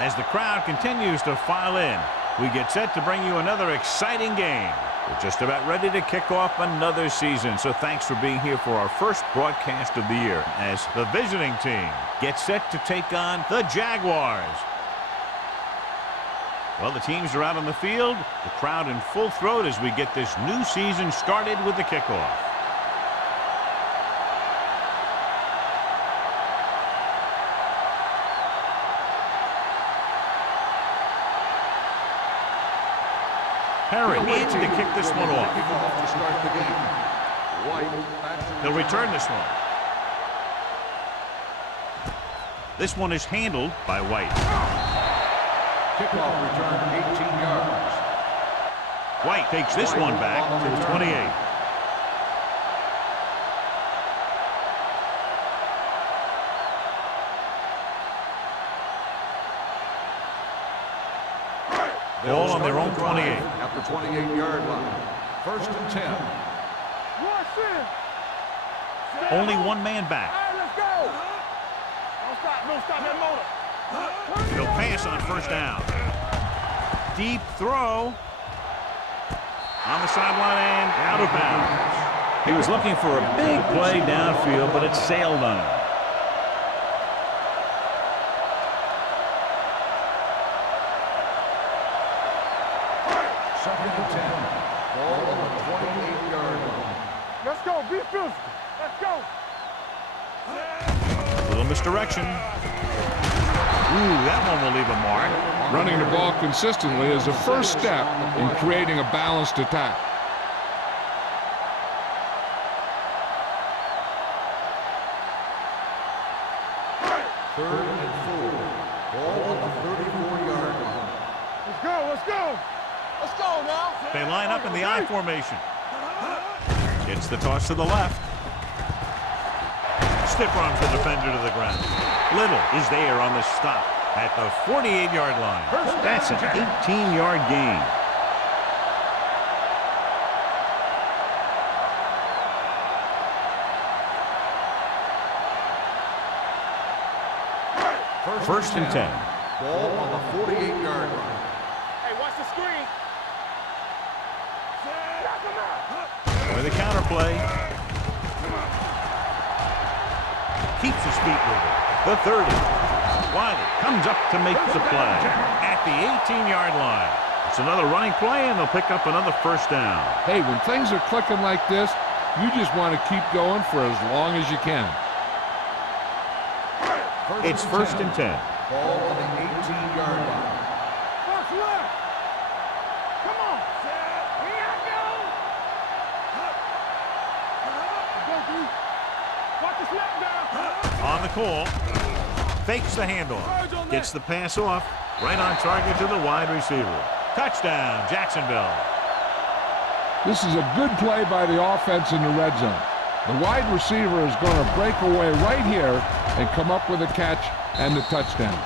As the crowd continues to file in, we get set to bring you another exciting game. We're just about ready to kick off another season, so thanks for being here for our first broadcast of the year as the visiting team gets set to take on the Jaguars. Well, the teams are out on the field, the crowd in full throat as we get this new season started with the kickoff. Harry in to kick this one off. They'll return this one. This one is handled by White. Kickoff return 18 yards. White takes this one back to the 28. Ball on their own 28. At the 28-yard line. 1st and 10. Only one man back. Let's go. Don't stop that motor. He'll pass on 1st down. Deep throw. On the sideline and out of bounds. He was looking for a big play downfield, but it sailed on him. Let's go, be physical. Let's go. Little misdirection. Ooh, that one will leave a mark. Running the ball consistently is the first step in creating a balanced attack. Third and 4. Ball on the 34-yard line. Let's go, let's go. Let's go now. They line up in the I formation. Gets the toss to the left. Stiff arms the defender to the ground. Little is there on the stop at the 48-yard line. That's an 18-yard gain. First and 10. Ball on the 48-yard line. Hey, watch the screen. With the counter play. Keeps his feet moving. The 30. Wiley comes up to make the play at the 18-yard line. It's another running play, and they'll pick up another 1st down. Hey, when things are clicking like this, you just want to keep going for as long as you can. It's 1st and 10. Ball on the 18-yard line. First left. Come on. Here I go. Go, D. Watch the snap down. On the call. Fakes the handoff. Gets the pass off. Right on target to the wide receiver. Touchdown, Jacksonville. This is a good play by the offense in the red zone. The wide receiver is going to break away right here and come up with a catch and the touchdown.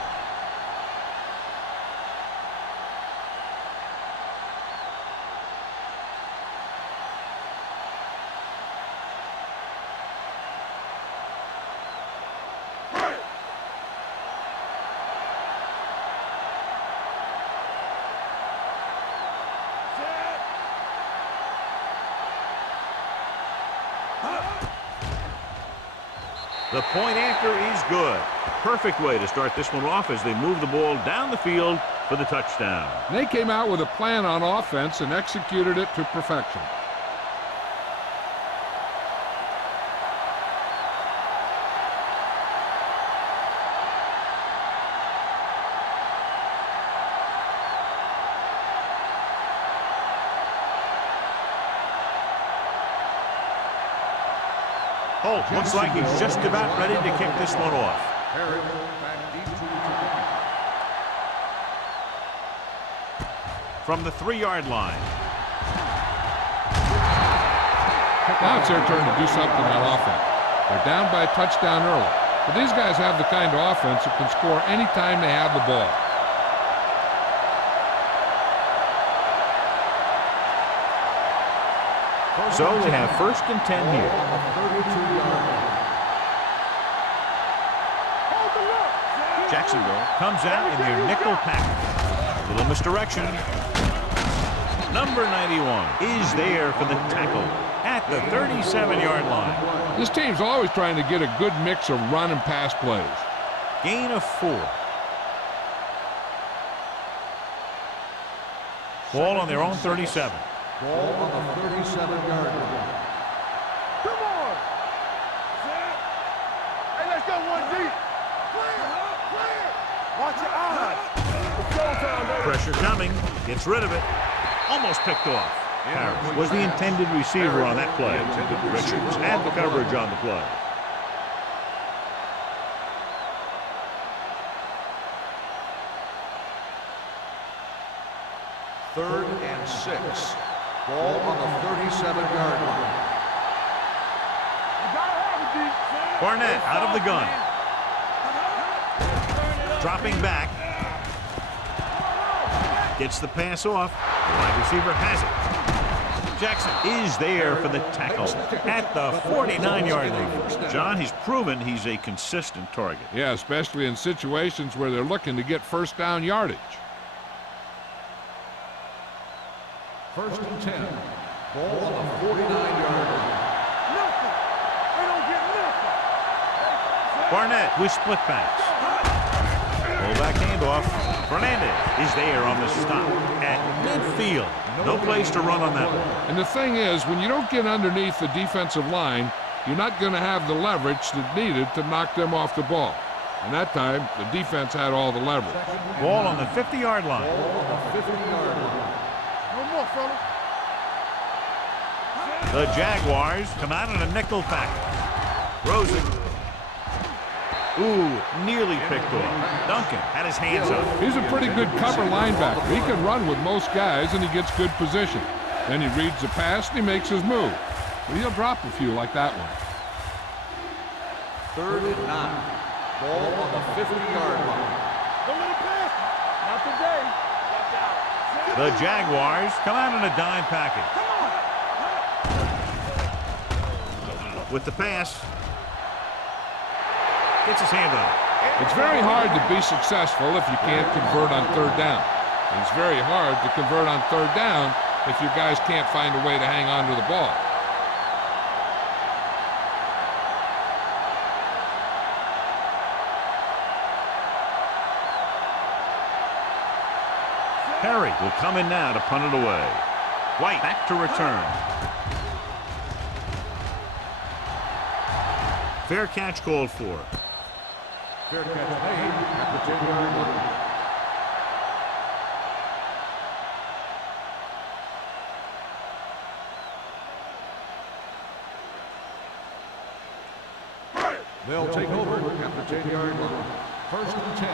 The point after is good. Perfect way to start this one off as they move the ball down the field for the touchdown. They came out with a plan on offense and executed it to perfection. Holt looks like he's just about ready to kick this one off. Harry back deep to return. From the 3-yard line. Now it's their turn to do something on offense. They're down by a touchdown early. But these guys have the kind of offense that can score anytime they have the ball. So they have 1st and 10 here. Hold the look. Jacksonville comes out in their nickel package. Little misdirection. Number 91 is there for the tackle at the 37-yard line. This team's always trying to get a good mix of run and pass plays. Gain of 4. Ball on their own 37. Ball on the 37-yard line. Come on. Set. Hey, let's go one deep. Clear. Clear. Watch your eyes. It's showtime, baby. Pressure coming. Gets rid of it. Almost picked off. Harris was the intended receiver on that play. Richards had the coverage on the play. Third and 6. Ball on the 37-yard line. You gotta have it deep. Set. Barnett out of the gun. Dropping back. Gets the pass off. The wide receiver has it. Jackson is there for the tackle at the 49-yard line. John, he's proven he's a consistent target. Yeah, especially in situations where they're looking to get first down yardage. First and 10. Ball on the 49-yard line. Nothing. They don't get nothing. Barnett with split backs. Fullback handoff. Fernandez is there on the stop at midfield. No place to run on that one. And the thing is, when you don't get underneath the defensive line, you're not going to have the leverage that's needed to knock them off the ball. And that time, the defense had all the leverage. Ball on the 50-yard line. Ball on the 50-yard line. No more, fella. The Jaguars come out in a nickel package. Rosen. Ooh, nearly picked off. Duncan had his hands up. He's a pretty good cover linebacker. He can run with most guys, and he gets good position. Then he reads the pass, and he makes his move. But he'll drop a few like that one. Third and 9. Ball on the 50-yard line. Don't let it pass. Not today. Watch out. Set. The Jaguars come out in a dime package. With the pass. Gets his hand on it. It's very hard to be successful if you can't convert on third down. And it's very hard to convert on third down if your guys can't find a way to hang on to the ball. Perry will come in now to punt it away. White back to return. Fair catch called for. Fair catch made at the 10-yard line. They'll take over at the 10-yard line. First and 10.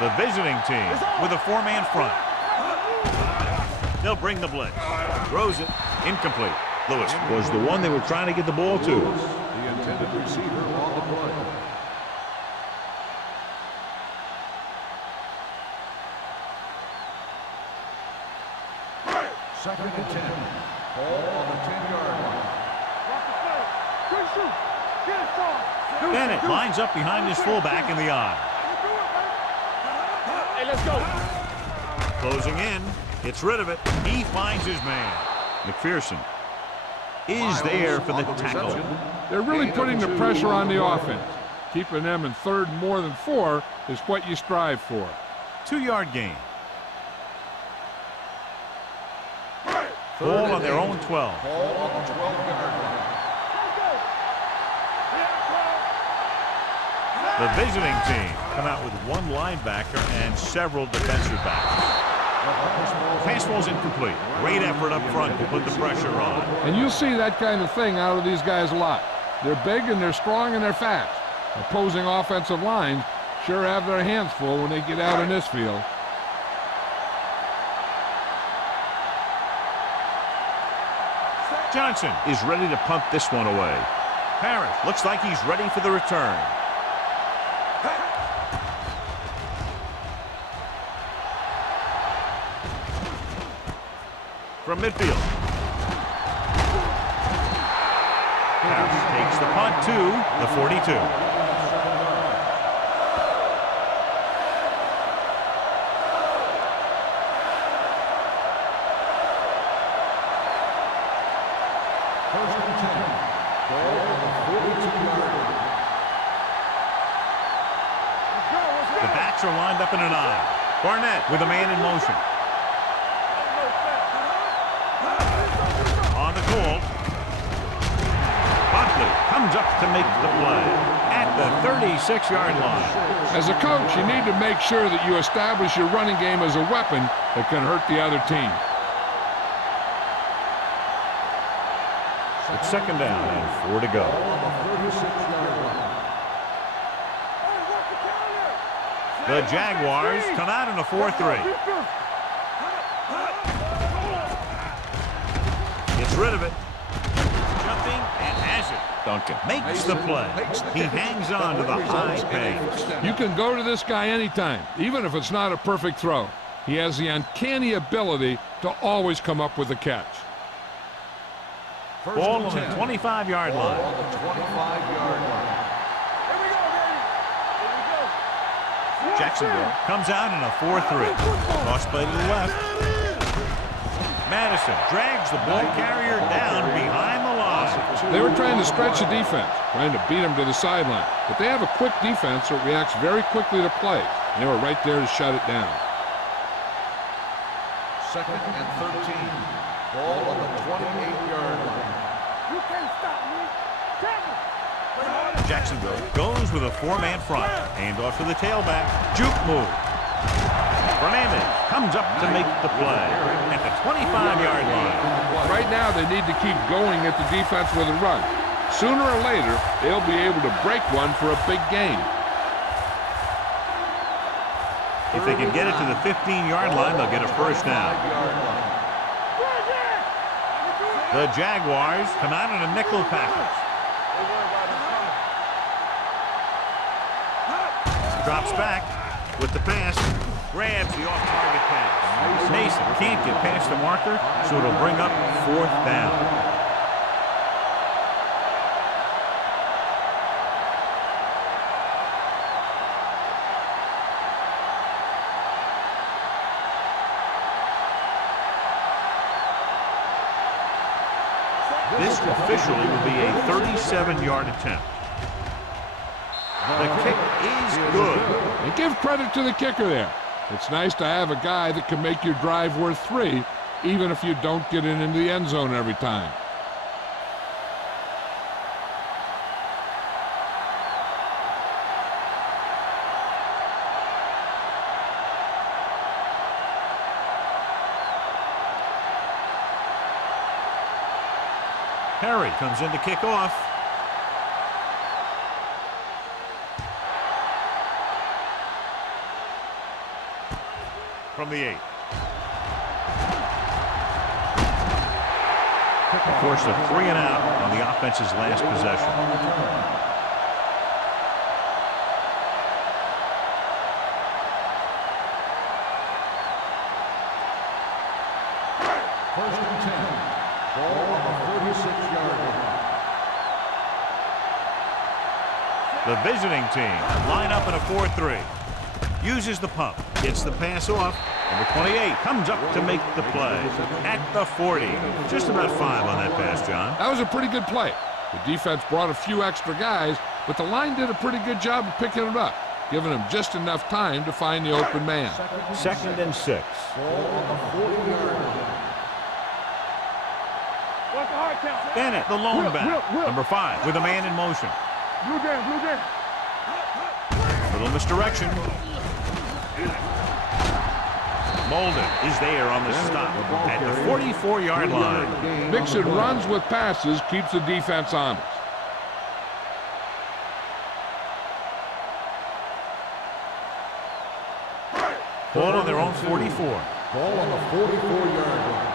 The visiting team with a 4-man front. They'll bring the blitz. Throws it. Incomplete. Lewis was the one they were trying to get the ball to. Lewis, the intended receiver on the play. Second and 10. Ball on the 10-yard line. Good shoot. Get it, Sean. Bennett lines up behind his fullback in the eye. Hey, let's go. Closing in. Gets rid of it. He finds his man. McPherson is there for the tackle. They're really putting the pressure on the offense. Keeping them in third and more than 4 is what you strive for. 2-yard gain. Ball on their own 12. Ball on the 12-yard line. The visiting team come out with one linebacker and several defensive backs. Pass ball's incomplete. Great effort up front to put the pressure on. And you'll see that kind of thing out of these guys a lot. They're big and they're strong and they're fast. Opposing offensive lines sure have their hands full when they get out in this field. Johnson is ready to punt this one away. Parrish looks like he's ready for the return. From midfield. Parrish takes the punt to the 42. First and 10. Ball on the 42-yard line. The backs are lined up in an I. Barnett with a man in motion. On the call. Buckley comes up to make the play at the 36-yard line. As a coach, you need to make sure that you establish your running game as a weapon that can hurt the other team. It's second down and 4 to go. On the 36-yard line. The Jaguars come out in a 4-3. Gets rid of it. Jumping and has it. Duncan makes the play. He hangs on to the high pace. You can go to this guy anytime, even if it's not a perfect throw. He has the uncanny ability to always come up with a catch. Ball on the 25-yard line. On the 25-yard line. Jacksonville comes out in a 4-3. Cross play to the left. Madison drags the ball carrier down behind the line. They were trying to stretch the defense, trying to beat him to the sideline. But they have a quick defense that reacts very quickly to plays. They were right there to shut it down. Second and 13. Ball on the 28-yard line. You can't stop me. Jacksonville goes with a 4-man front. Hand off to the tailback. Juke move. Fernandez comes up to make the play at the 25-yard line. Right now, they need to keep going at the defense with a run. Sooner or later, they'll be able to break one for a big gain. If they can get it to the 15-yard line, they'll get a first down. The Jaguars come out in a nickel package. Drops back with the pass. Grabs the off-target pass. Mason can't get past the marker, so it'll bring up 4th down. This officially will be a 37-yard attempt. The kick is good. And give credit to the kicker there. It's nice to have a guy that can make your drive worth 3, even if you don't get it into the end zone every time. Perry comes in to kick off. From the 8. Of course, a 3 and out on the offense's last possession. First and 10. Ball on the 36-yard line. The visiting team line up in a 4-3. Uses the pump, gets the pass off. Number 28 comes up to make the play at the 40. Just about 5 on that pass, John. That was a pretty good play. The defense brought a few extra guys, but the line did a pretty good job of picking it up, giving them just enough time to find the open man. Second and 6. Ball on the 40-yard line. What's the hard count? Bennett, the lone back. Number 5 with a man in motion. Blue down, blue down. Little misdirection. Molden is there on the stop at the 44-yard line. Mixing runs with passes keeps the defense honest. Ball on their own 44. Ball on the 44-yard line.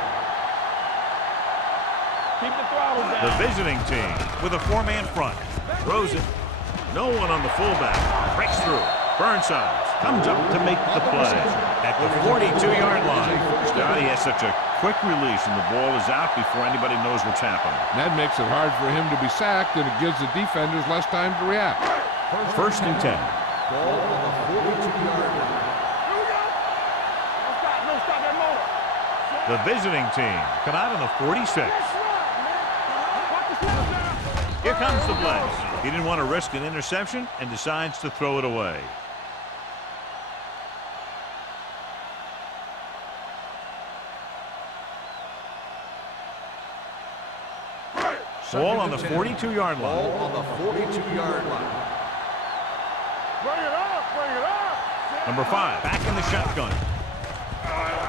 Keep the throttle down. The visiting team with a 4-man front. Throws it. No one on the fullback. Breaks through. Burnsides comes up to make the play at the 42-yard line. Scotty has such a quick release, and the ball is out before anybody knows what's happened. That makes it hard for him to be sacked, and it gives the defenders less time to react. First and 10. Ball on the 42-yard line. Here we go. No stop that motor. The visiting team come out on the 46. Watch the snap down. Here comes the blitz. He didn't want to risk an interception and decides to throw it away. Ball on the 42-yard line. Ball on the 42-yard line. Bring it up. Bring it up. Number 5, back in the shotgun.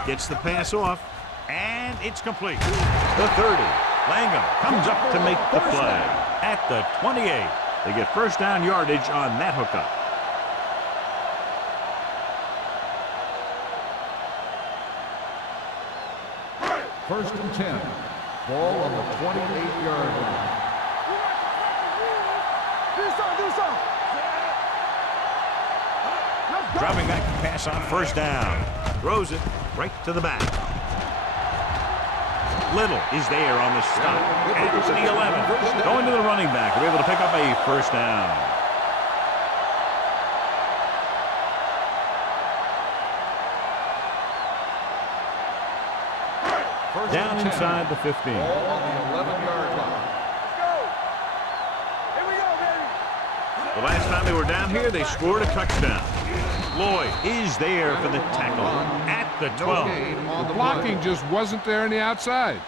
Gets the pass off, and it's complete. The 30. Langham comes up to make the play. At the 28, they get first down yardage on that hookup. First and 10. Ball on the 28-yard line. Do something. Let's go. Dropping back to pass on first down. Throws it right to the back. Little is there on the stop. At the 11. Going to the running back. We're able to pick up a first down. Down inside the 15. Ball on the 11-yard line. Let's go. Here we go, baby. The last time they were down here, they scored a touchdown. Lloyd is there for the tackle at the 12. Gain on The the blocking play. just wasn't there on the outside.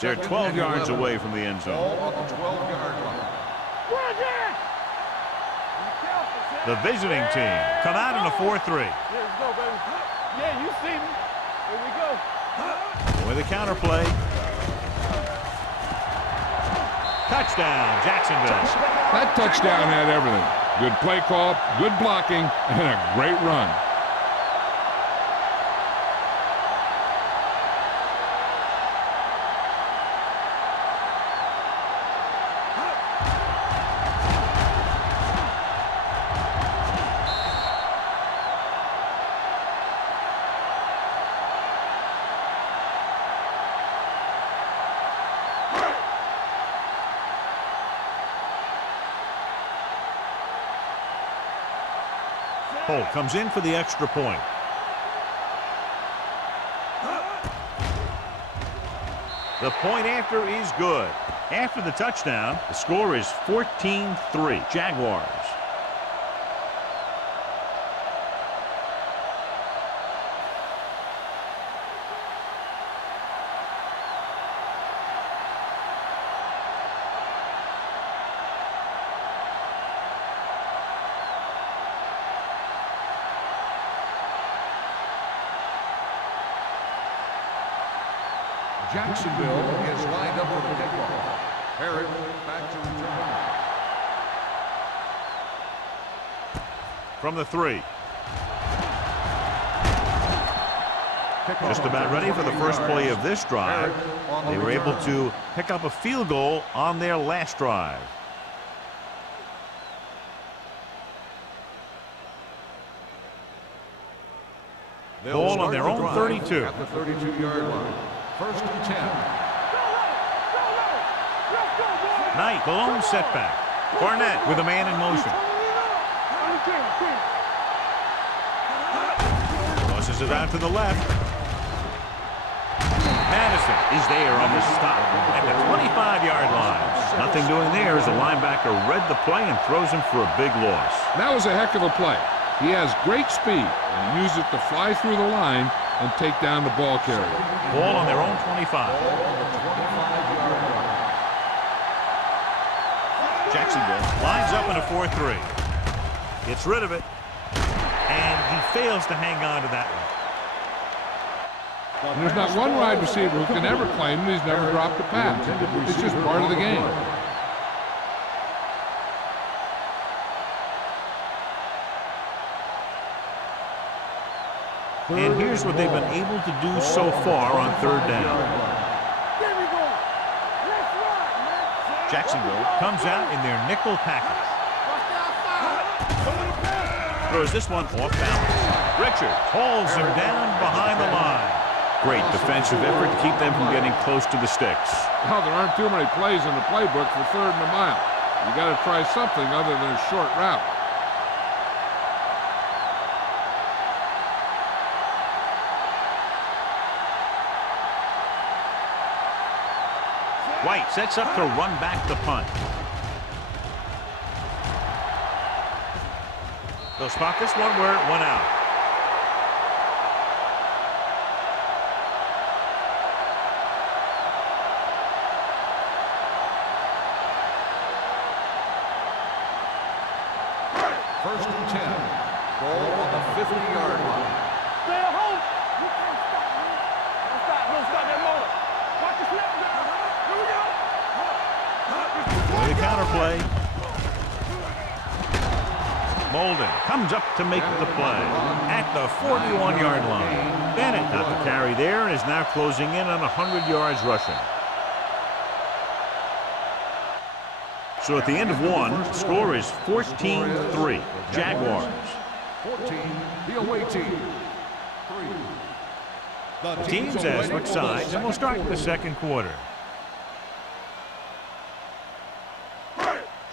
They're 12 yards away from the end zone. Ball on the 12-yard line. The visiting team come out in a 4-3. Here we go, baby. Yeah, you see me. Here we go. With a counter play. Touchdown, Jacksonville. That touchdown had everything. Good play call, good blocking, and a great run. Holt comes in for the extra point. The point after is good. After the touchdown, the score is 14-3. Jaguars. Jacksonville is lined up for the kickoff. Herrick back to return. From the 3. Just about ready for the first play of this drive. They were able to pick up a field goal on their last drive. Ball on their own 32. At the 32-yard line. First and 10. Knight, the lone setback. Barnett with a man in motion. Tosses it out to the left. Madison is there on the stop at the 25-yard line. Nothing doing there as the linebacker read the play and throws him for a big loss. That was a heck of a play. He has great speed and he used it to fly through the line and take down the ball carrier. Ball on their own 25. Ball on the 25-yard line. Jacksonville lines up in a 4-3. Gets rid of it, and he fails to hang on to that one. And there's not one wide receiver who can ever claim that he's never dropped a pass. It's just part of the game. And here's what they've been able to do so far on third down. There we go. Let's ride, man. Jacksonville comes out in their nickel package. Watch the outside. Throws this one off balance. Richard hauls him down behind the line. Great defensive effort to keep them from getting close to the sticks. Well, there aren't too many plays in the playbook for 3rd and a mile. You got to try something other than a short route. White sets up to run back the punt. They'll spot this one where it went out. First and 10. Ball on the 50-yard line. Stay at home. You can't stop, man. Don't stop that motor. Watch the snap down. Here we go. The counter play. Molden comes up to make the play at the 41-yard line. Bennett got the carry there and is now closing in on 100 yards rushing. So at the end of one, the score is 14-3, Jaguars. 14, the away team. 3. The teams have switched sides, and we'll start the second quarter.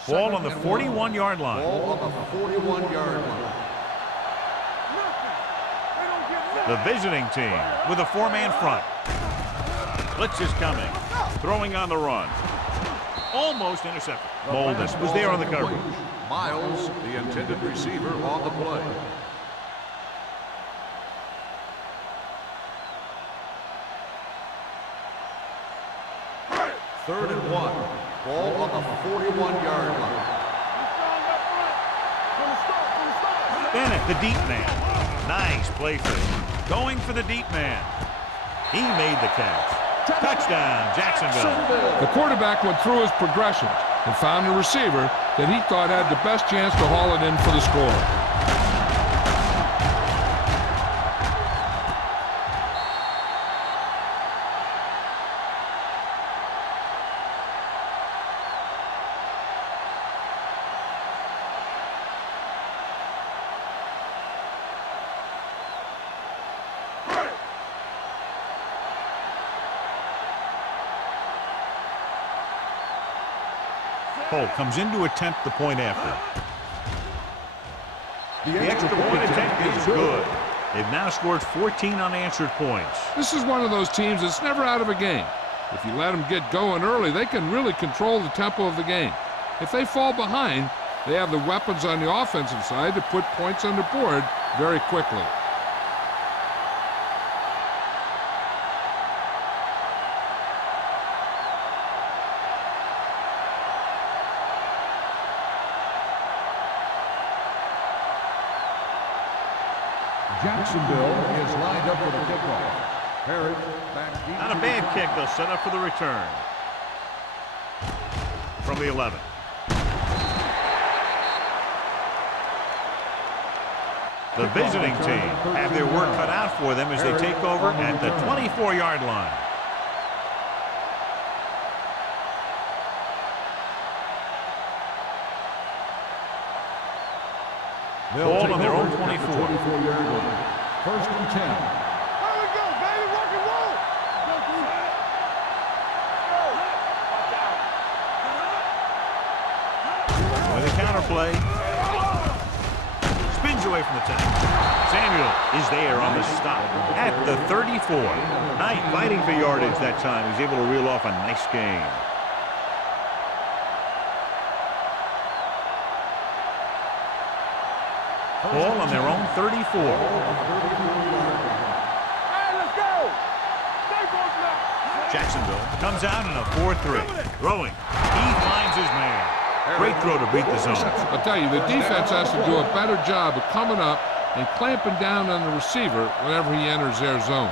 Ball on the 41-yard line. Ball on the 41-yard line. The visiting team with a 4-man front. Blitz is coming. Throwing on the run. Almost intercepted. Molden was there on the coverage. Miles, the intended receiver, on the play. Third and 1. Ball on the 41-yard line. Bennett, the deep man. Nice play fake. Going for the deep man. He made the catch. Touchdown, Jacksonville. The quarterback went through his progressions and found a receiver that he thought had the best chance to haul it in for the score. Holt comes in to attempt the point after. The extra point attempt is good. They've now scored 14 unanswered points. This is one of those teams that's never out of a game. If you let them get going early, they can really control the tempo of the game. If they fall behind, they have the weapons on the offensive side to put points on the board very quickly. Jacksonville is lined up for the kickoff. Harris back deep. Not a bad kick. They'll set up for the return. From the 11. The visiting team have their work cut out for them as they take over at the 24-yard line. Ball on their own 24. 24-yard line. First and 10. There we go, baby. Rock and roll. With a counter play. Spins away from the tackle. Samuel is there on the stop at the 34. Knight fighting for yardage that time. He's able to reel off a nice gain. Ball on their own 34. Hey, let's go. Jacksonville comes out in a 4-3. Throwing. He finds his man. Great throw to beat the zone. I'll tell you, the defense has to do a better job of coming up and clamping down on the receiver whenever he enters their zone.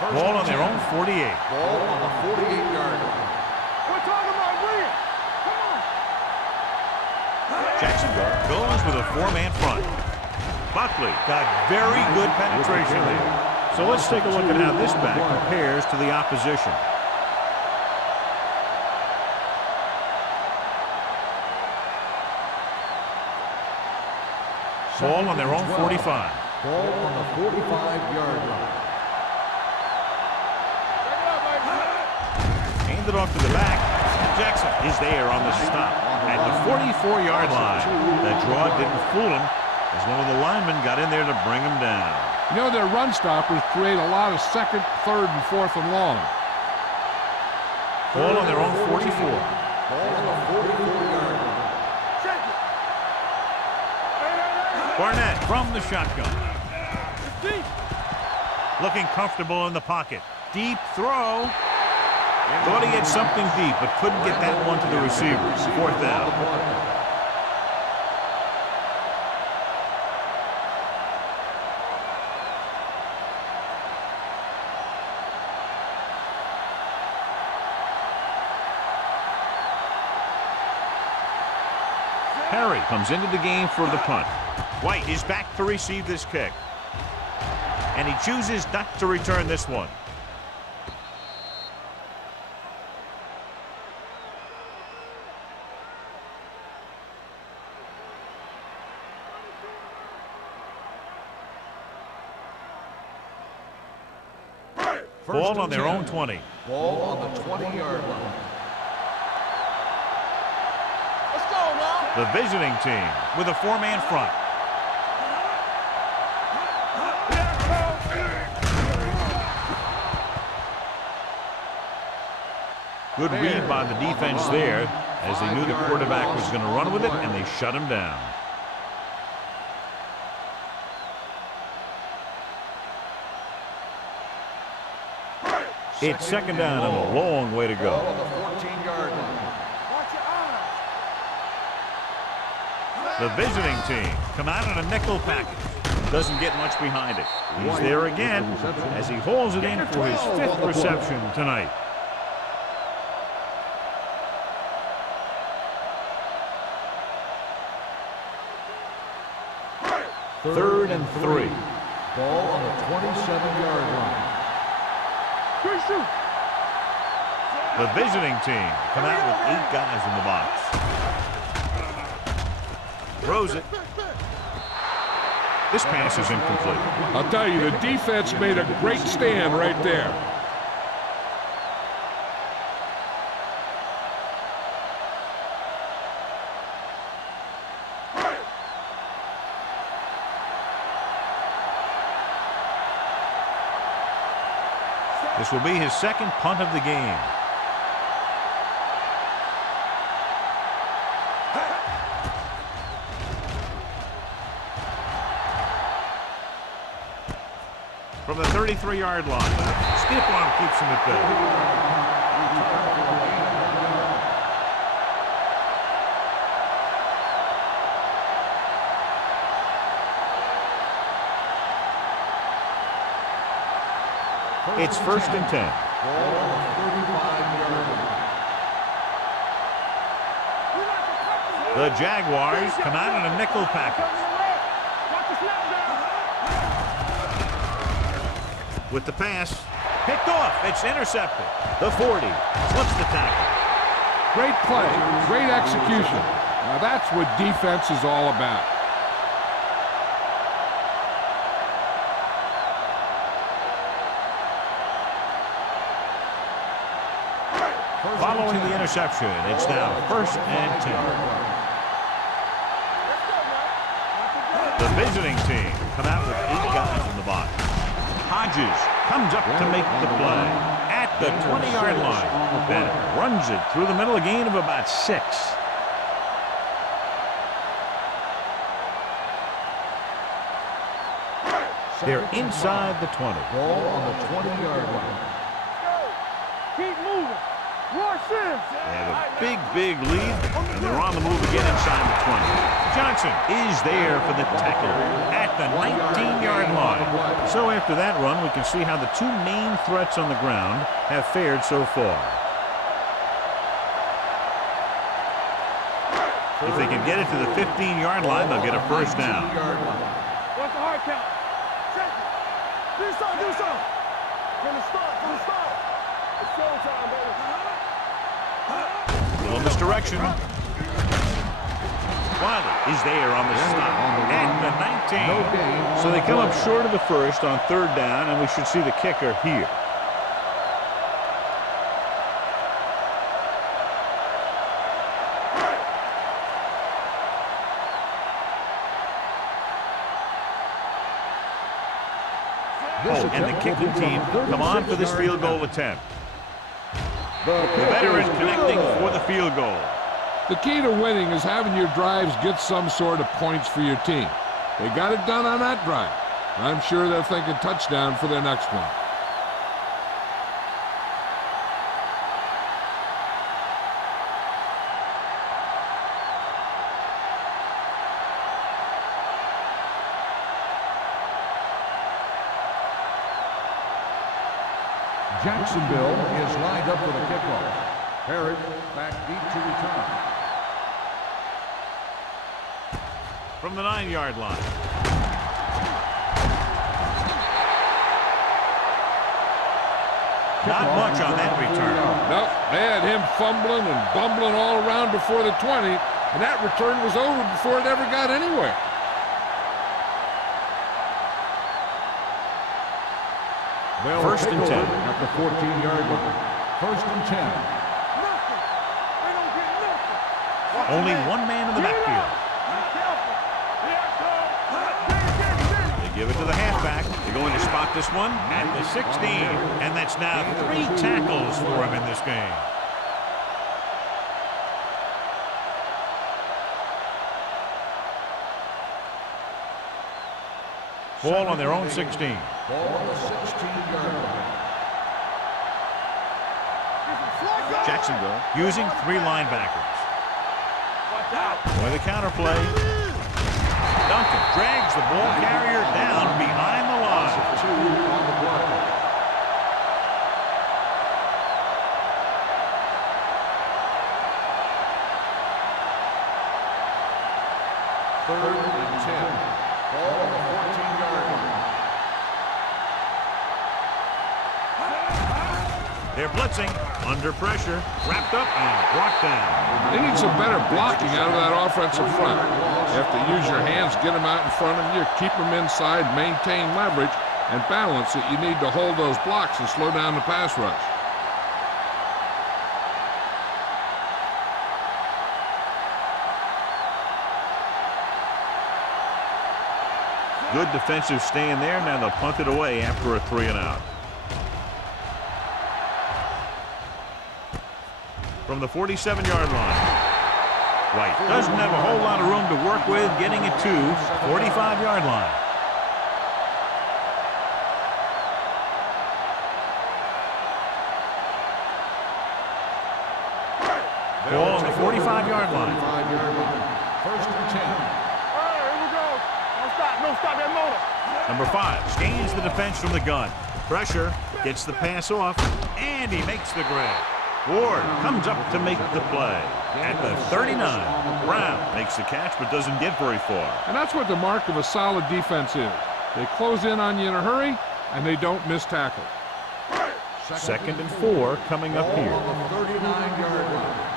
Ball on their own 48. Ball on the 48-yard line. We're talking about win. Come on. Jacksonville goes with a 4-man front. Buckley got very good penetration there. So let's take a look at how this back compares to the opposition. Ball on their own 45. Ball on the 45-yard line. Handed off to the back. Jackson is there on the stop at the 44-yard line. That draw didn't fool him as one of the linemen got in there to bring him down. You know, their run stoppers create a lot of second, third, and fourth and long. Ball on their own 44. Ball on the 44-yard line. Barnett from the shotgun. Looking comfortable in the pocket. Deep throw. Thought he had something deep, but couldn't get that one to the receivers. Fourth down. Perry comes into the game for the punt. White is back to receive this kick. And he chooses not to return this one. Ball on their own 20. Ball on the 20-yard line. Let's go now. The visiting team with a four-man front. Good read by the defense there as they knew the quarterback was going to run with it, and they shut him down. It's second down and a long way to go. Ball on the 14-yard line. Watch your eyes. The visiting team come out in a nickel package. Doesn't get much behind it. He's there again as he hauls it in for his fifth reception tonight. Third and 3. Ball on the 27-yard line. The visiting team come out with 8 guys in the box. Throws it. This pass is incomplete. I'll tell you, the defense made a great stand right there. This will be his second punt of the game. From the 33-yard line, stiff arm keeps him at bay. It's first and 10. Ball on the 35-yard line. The Jaguars come out in a nickel package. With the pass, picked off. It's intercepted. The 40 slips the tackle. Great play, great execution. Now that's what defense is all about. Following the interception, it's now first and 10. The visiting team come out with 8 guys in the box. Hodges comes up to make the play at the 20-yard line. Bennett runs it through the middle, a gain of about 6. They're inside the 20. Ball on the 20-yard line. Keep moving. Rush in. They have a big lead, and they're on the move again inside the 20. Johnson is there for the tackle at the 19-yard line. So after that run, we can see how the 2 main threats on the ground have fared so far. If they can get it to the 15-yard line, they'll get a first down. What's the hard count? Check it. Do something. From the start. It's showtime, baby. Little misdirection. Wiley is there on the stop at the 19. So they come up short of the first on third down, and we should see the kicker here. And the kicking team come on for this field goal attempt. The veteran connecting for the field goal. The key to winning is having your drives get some sort of points for your team. They got it done on that drive. I'm sure they're thinking touchdown for their next one. Jacksonville is lined up for the kickoff. Harris back deep to return. From the 9-yard line. Not much on that return. Nope, they had him fumbling and bumbling all around before the 20, and that return was over before it ever got anywhere. First and 10. At the 14-yard line. First and 10. Only one man in the backfield. They give it to the halfback. They're going to spot this one at the 16. And that's now 3 tackles for him in this game. Ball on their own 16. Ball on the 16-yard line. Jacksonville using 3 linebackers. With the counterplay. Duncan drags the ball carrier down behind the line. 2 on the block. Third and 10. Ball on the 14-yard line. They're blitzing, under pressure, wrapped up and brought down. They need some better blocking out of that offensive front. You have to use your hands, get them out in front of you, keep them inside, maintain leverage, and balance it. You need to hold those blocks and slow down the pass rush. Good defensive stand there. Now they'll punt it away after a 3-and-out. From the 47-yard line. White doesn't have a whole lot of room to work with, getting it to 45-yard line. Ball on the 45-yard line. 45-yard line. First and 10. Here we go. Don't stop that motor. Number 5 scans the defense from the gun. Pressure, gets the pass off, and he makes the grab. Ward comes up to make the play. At the 39, Brown makes the catch but doesn't get very far. And that's what the mark of a solid defense is. They close in on you in a hurry, and they don't miss tackle. Second and 4 coming up here. On the 39-yard line.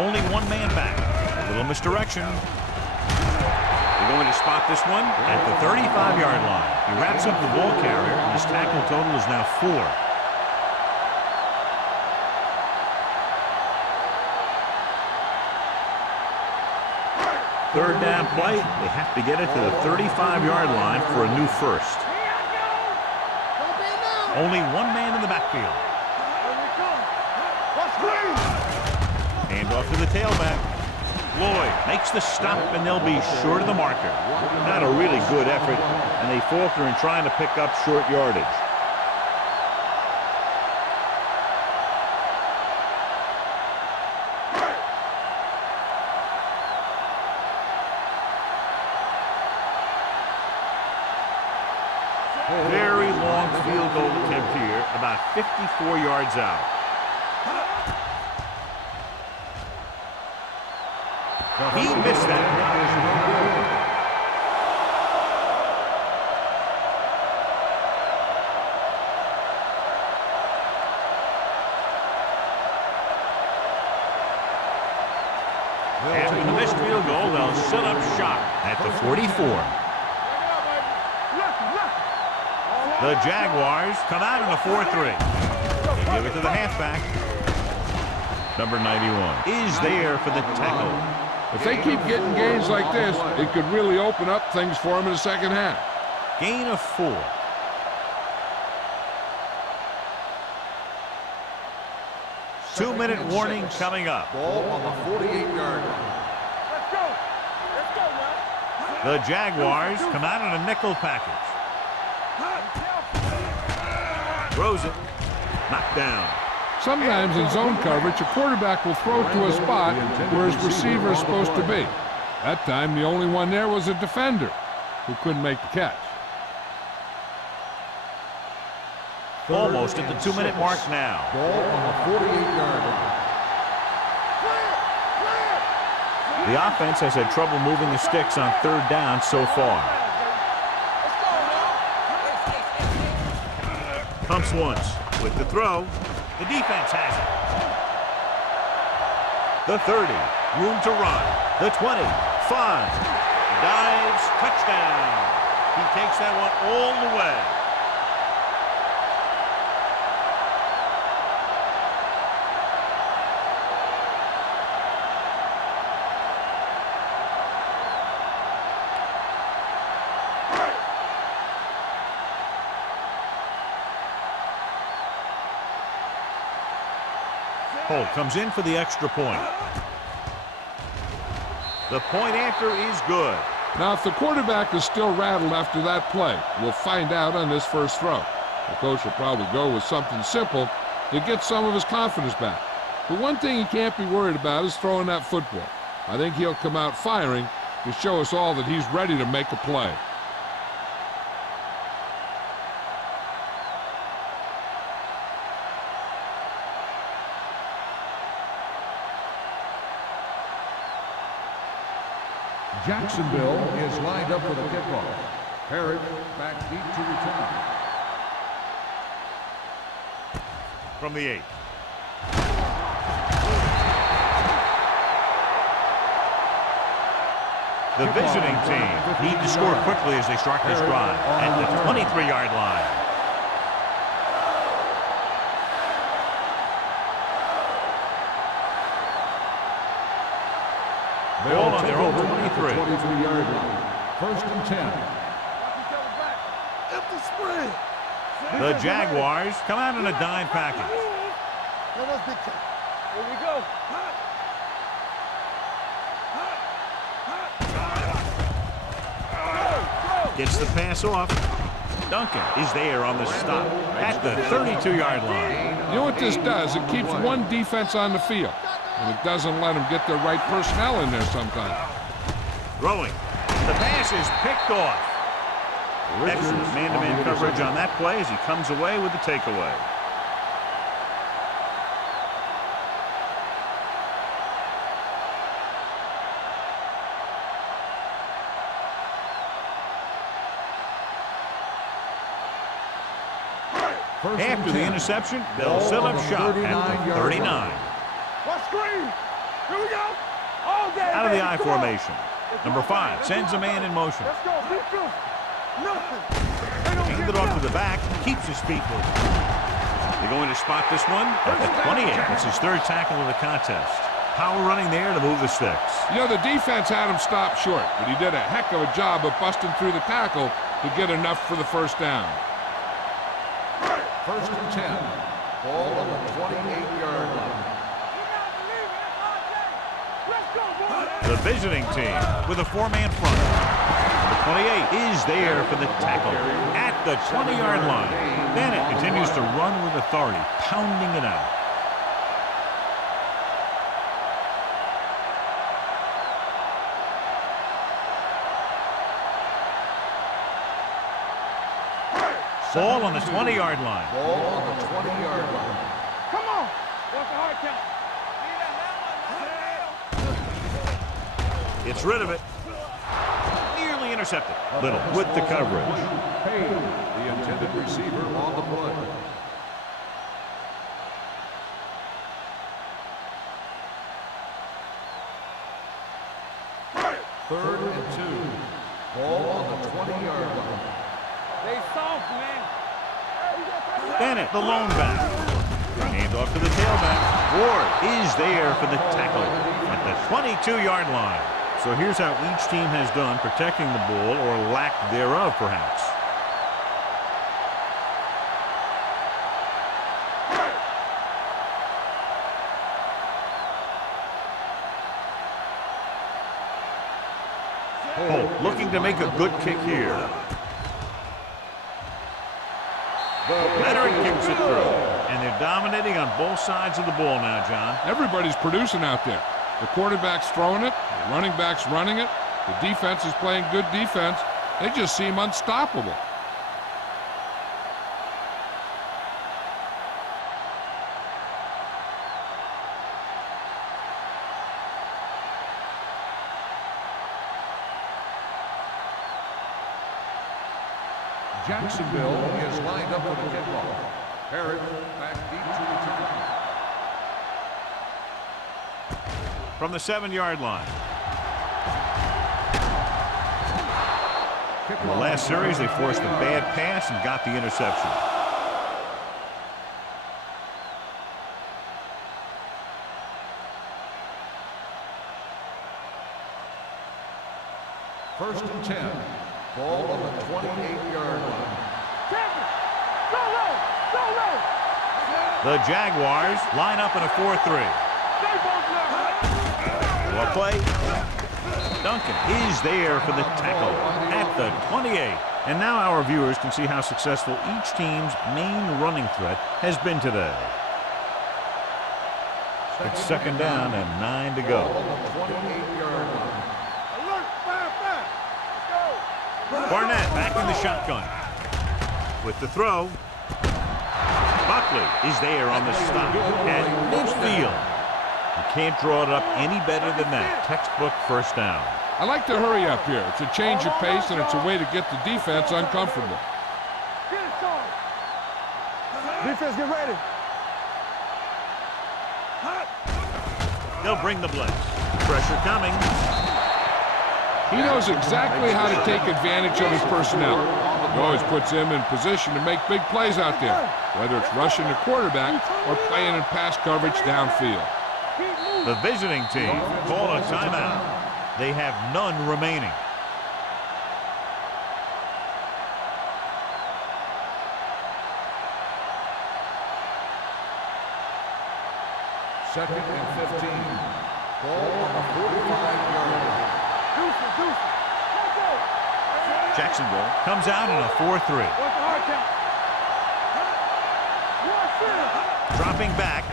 Only one man back. A little misdirection. They're going to spot this one at the 35-yard line. He wraps up the ball carrier, and his tackle total is now 4. Third down play. They have to get it to the 35-yard line for a new first. Only one man in the backfield. Hand off to the tailback. Lloyd makes the stop, and they'll be short of the marker. Not a really good effort, and they falter in trying to pick up short yardage. Very long field goal attempt here, about 54 yards out. He missed that. missed field goal, they'll set up shop at the 44. The Jaguars come out in a 4-3. They give it to the halfback. Number 91 is there for the tackle. If they keep getting gains like this, it could really open up things for them in the second half. Gain of 4. Two-minute warning coming up. Ball on the 48-yard line. Let's go. Let's go, man. The Jaguars come out in a nickel package. Throws it. Knocked down. Sometimes in zone coverage, a quarterback will throw to a spot where his receiver is supposed to be. That time, the only one there was a defender who couldn't make the catch. Almost at the 2-minute mark now. Ball on the 48-yard line. The offense has had trouble moving the sticks on third down so far. Pumps once. With the throw, the defense has it. The 30. Room to run. The 20. 5. Dives. Touchdown. He takes that one all the way. Holt comes in for the extra point. The point after is good. Now, if the quarterback is still rattled after that play, we'll find out on this first throw. The coach will probably go with something simple to get some of his confidence back. But one thing he can't be worried about is throwing that football. I think he'll come out firing to show us all that he's ready to make a play. Jacksonville is lined up for the kickoff. Herrick back deep to return. From the 8. The visiting team need to score quickly as they start this drive at the 23-yard line. Ball on their own 23. 23-yard line. First and 10. Empty spread. The Jaguars come out in a dime package. Here we go. Gets the pass off. Duncan is there on the stop at the 32-yard line. You know what this does? It keeps one defense on the field, and it doesn't let them get the right personnel in there sometimes. Throwing. The pass is picked off. Excellent man-to-man coverage on that play as he comes away with the takeaway. After the interception, they'll set up shop at the 39. What screen? Here we go. All day, Out of the baby. I Come on. formation. Number 5 sends a man in motion. Let's go. Defense. Nothing. They don't Hand get it off to nothing. the back, keeps his feet moving. They're going to spot this one at the 28. It's his third tackle of the contest. Power running there to move the sticks. You know, the defense had him stop short, but he did a heck of a job of busting through the tackle to get enough for the first down. First and 10. Ball on the 28-yard line. The visiting team with a 4-man front. The 28 is there for the tackle at the 20-yard line. Bennett continues to run with authority, pounding it out. Ball on the 20-yard line. Ball on the 20-yard line. Come on. What's the hard count? Gets rid of it. Nearly intercepted. Little with the coverage. Payne, the intended receiver on the play. 3rd and 2. Ball on the 20-yard line. They soft, man. Bennett, the lone back. Hand off to the tailback. Ward is there for the tackle at the 22-yard line. So here's how each team has done protecting the ball, or lack thereof, perhaps. Holt looking to make a good kick here. Leonard kicks it through. And they're dominating on both sides of the ball now, John. Everybody's producing out there. The quarterback's throwing it, the running back's running it, the defense is playing good defense. They just seem unstoppable. Jacksonville is lined up for the kickoff. Harris back deep to the kickoff. From the 7-yard line. In the last series, they forced a bad pass and got the interception. First and 10. Ball on the 28-yard line. The Jaguars line up in a 4-3. What play? Duncan is there for the tackle at the 28. And now our viewers can see how successful each team's main running threat has been today. It's 2nd down and 9 to go. Barnett back in the shotgun. With the throw. Buckley is there on the stop at midfield. You can't draw it up any better than that. Textbook first down. I like to hurry up here. It's a change of pace, and it's a way to get the defense uncomfortable. Defense, get ready. They'll bring the blitz. Pressure coming. He knows exactly how to take advantage of his personnel. He always puts him in position to make big plays out there, whether it's rushing the quarterback or playing in pass coverage downfield. The visiting team call a timeout. They have none remaining. Second and 15. Ball on the 45-yard line. Jacksonville comes out in a 4-3. Dropping back.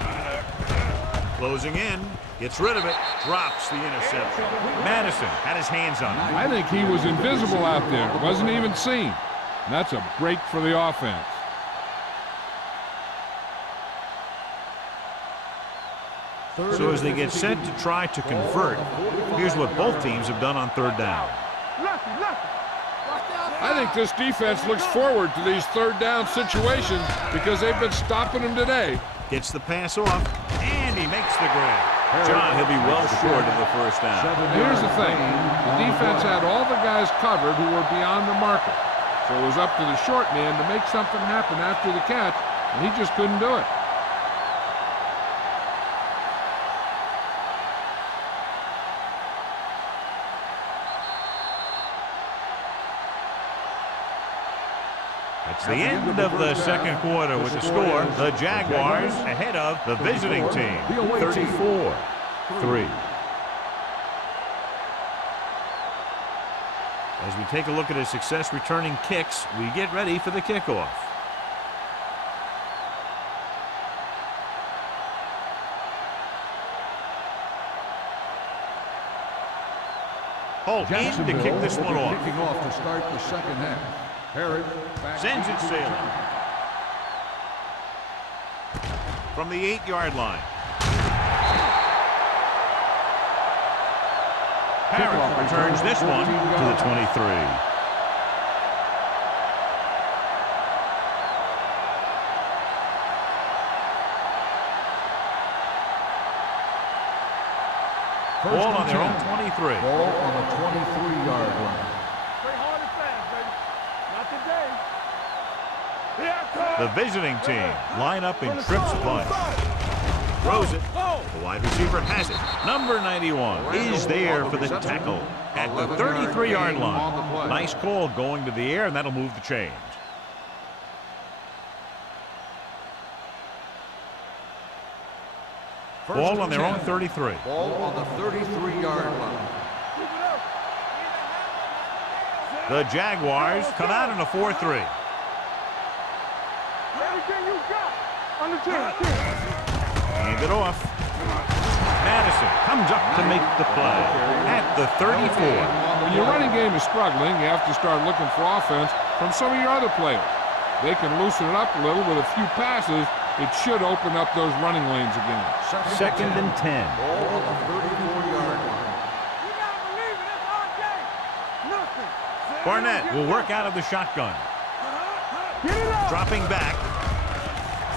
Closing in. Gets rid of it. Drops the interception. Madison had his hands on it. I think he was invisible out there. Wasn't even seen. And that's a break for the offense. So as they get set to try to convert, here's what both teams have done on 3rd down. I think this defense looks forward to these 3rd down situations because they've been stopping them today. Gets the pass off, and he makes the grab. John, he'll be well short of the first down. Here's the thing. The defense had all the guys covered who were beyond the marker. So it was up to the short man to make something happen after the catch, and he just couldn't do it. It's the end of the 2nd quarter with the score. The Jaguars ahead of the visiting team, 34-3. As we take a look at his success returning kicks, we get ready for the kickoff. Holt in to kick this one off. Kicking off to start the 2nd half. Harris Sends it sailing. From the 8-yard line. Parrott returns this one to the 23. Ball on their own 23. Ball on the 23-yard line. Play hard and fast, baby. Not today. Here I come. The visiting team line up in trips punt. Throws it. The wide receiver has it. Number 91 is there for the tackle at the 33-yard line. Nice call going to the air, and that'll move the chains. Ball on their own 33. Ball on the 33-yard line. The Jaguars come out in a 4-3. Everything you got. On the 10. Hand it off. Madison comes up to make the play at the 34. When your running game is struggling, you have to start looking for offense from some of your other players. They can loosen it up a little with a few passes. It should open up those running lanes again. Second and 10. Ball on the 34-yard line. You gotta believe it. It's our game. Nothing. Barnett will work out of the shotgun. Get it up. Dropping back.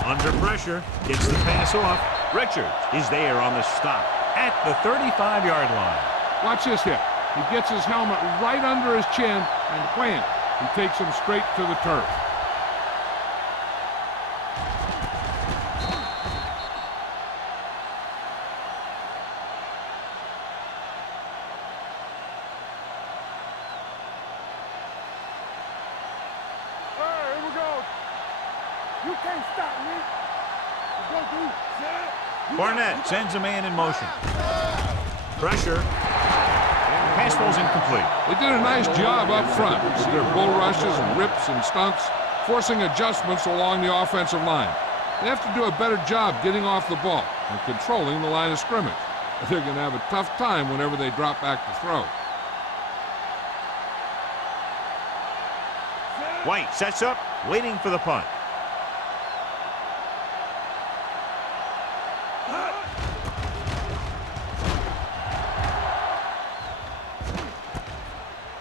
Under pressure. Gets the pass off. Richards is there on the stop at the 35-yard line. Watch this hit. He gets his helmet right under his chin, and wham, he takes him straight to the turf. Here we go. You can't stop me. Let's go through. Barnett sends a man in motion. Pressure. Pass falls incomplete. They did a nice job up front. See their bull rushes and rips and stunts, forcing adjustments along the offensive line. They have to do a better job getting off the ball and controlling the line of scrimmage. They're going to have a tough time whenever they drop back to throw. White sets up, waiting for the punt.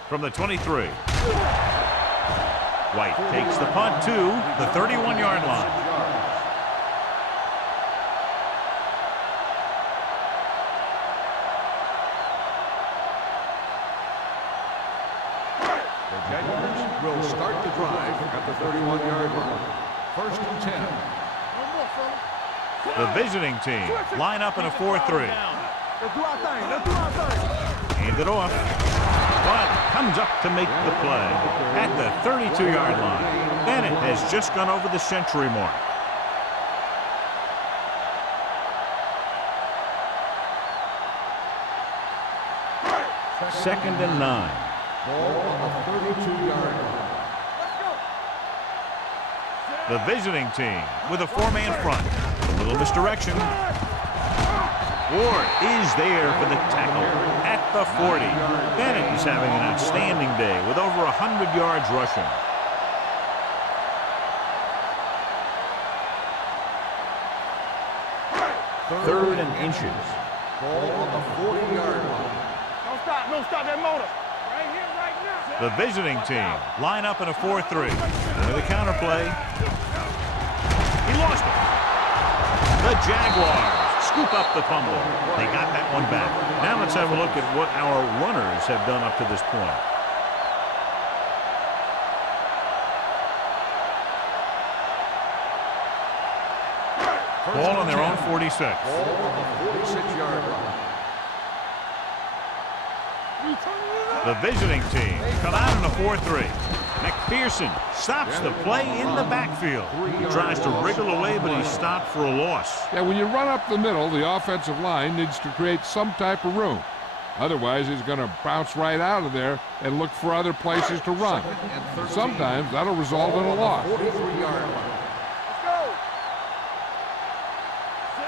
From the 23. White takes the punt to the 31-yard line. The Jaguars will start the drive at the 31-yard line. First and 10. One more, fella. The visiting team line up in a 4-3. Let's do our thing. Let's do our thing. Hand it off. But comes up to make the play at the 32-yard line. Bennett has just gone over the century mark. Second and 9. Ball on the 32-yard line. The visiting team with a four-man front. A little misdirection. Ward is there for the tackle at the 40. Bennett is having an outstanding day with over 100 yards rushing. Third and inches. Ball on the 40-yard line. Don't stop. Don't stop that motor. Right here, right now. The visiting team line up in a 4-3. With a counter play. He lost it. The Jaguars scoop up the fumble. They got that one back. Now let's have a look at what our runners have done up to this point. Ball on their own 46. Ball on the 46-yard line. The visiting team come out in a 4-3. McPherson stops the play in the backfield. He tries to wriggle away, but he's stopped for a loss. Yeah, when you run up the middle, the offensive line needs to create some type of room. Otherwise, he's going to bounce right out of there and look for other places to run. Sometimes that'll result in a loss. 43-yard line.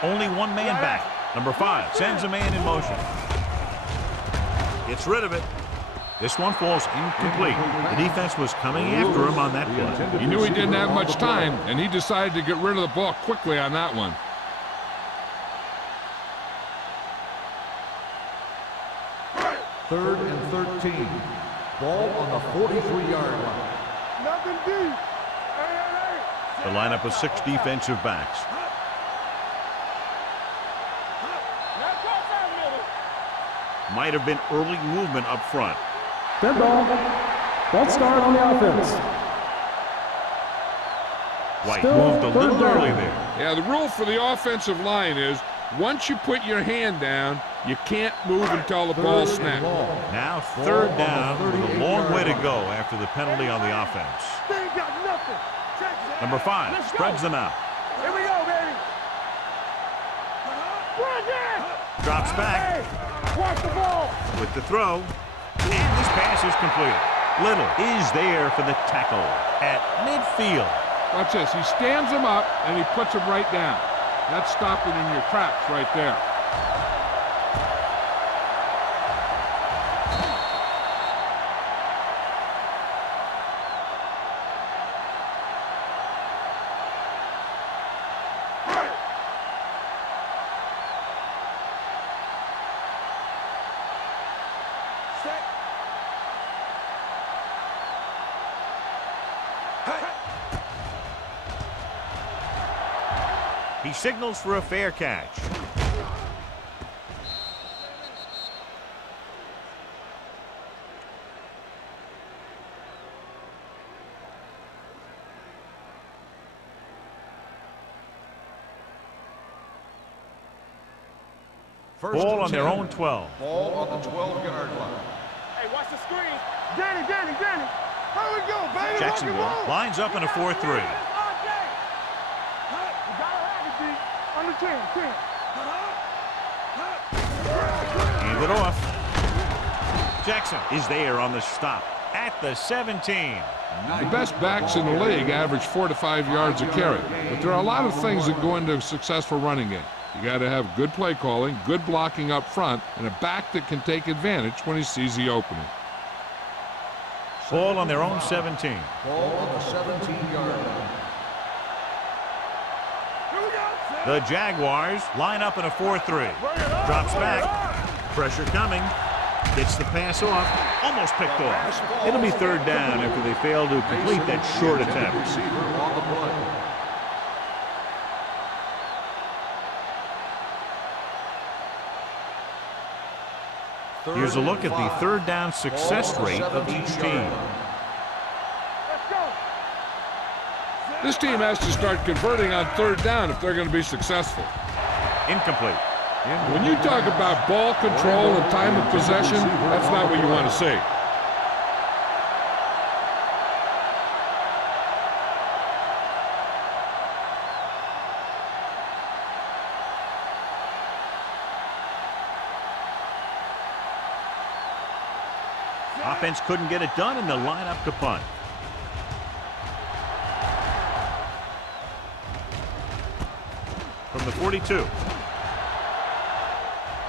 Only one man back. Number 5 sends a man in motion. Gets rid of it. This one falls incomplete. The defense was coming after him on that play. He knew he didn't have much time, and he decided to get rid of the ball quickly on that one. Third and 13. Ball on the 43-yard line. Nothing deep. Hey. The lineup of 6 defensive backs. Now cross that middle. might have been early movement up front. Dead ball. False start on the offense. White Still moved a little third down. early there. Yeah, the rule for the offensive line is once you put your hand down, you can't move until the ball snaps. Now third down with a long way to go after the penalty on the offense. They ain't got nothing. Check it. Number 5 Let's go. spreads them out. Here we go, baby. Run that. Drops back Hey, watch the ball. with the throw. And this pass is completed. Little is there for the tackle at midfield. Watch this. He stands him up, and he puts him right down. That's stopping in your tracks right there. Set. Hey. He signals for a fair catch. Ball on their own 12. Ball on the 12-yard line. Hey, watch the screen. Danny. Here we go, baby. Jacksonville Rock and roll. lines up in a 4-3. You gotta have it, D. Under 10. Hand it off. Jackson is there on the stop at the 17. The best backs in the league average 4 to 5 yards a carry. But there are a lot of things that go into a successful running game. You got to have good play calling, good blocking up front, and a back that can take advantage when he sees the opening. Ball on their own 17. Ball on the 17-yard line. Here we go. The Jaguars line up in a 4-3. Drops back. Pressure coming. Gets the pass off. Almost picked off. It'll be third down after they fail to complete that short attempt. Receiver on the play. Here's a look at the third down success rate of each team. Let's go. This team has to start converting on third down if they're going to be successful. Incomplete. When you talk about ball control and time of possession, that's not what you want to see. Offense couldn't get it done, and they'll line up to punt. From the 42.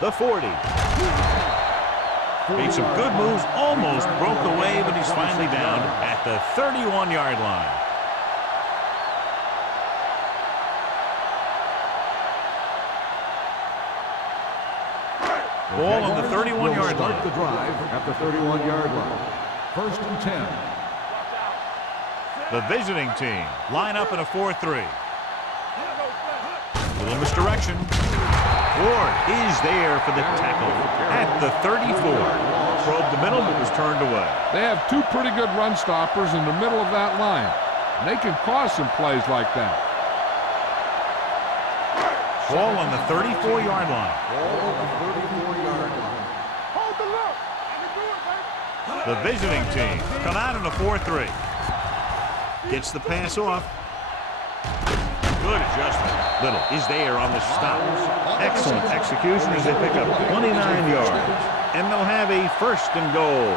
The 40. Made some good moves, almost broke away, but he's finally down at the 31-yard line. Ball on the 31-yard line. Start the drive at the 31-yard line. 1st and 10. The visiting team line up in a 4-3. Little misdirection. Ward is there for the tackle at the 34. Probed the middle, but was turned away. They have two pretty good run stoppers in the middle of that line, and they can cause some plays like that. Ball on the 34-yard line. Ball on the 34-yard line. Hold the look. I can do it, baby. The visiting team come out in a 4-3. Gets the pass off. Good adjustment. Little is there on the stop. Excellent execution as they pick up 29 yards. And they'll have a 1st and goal.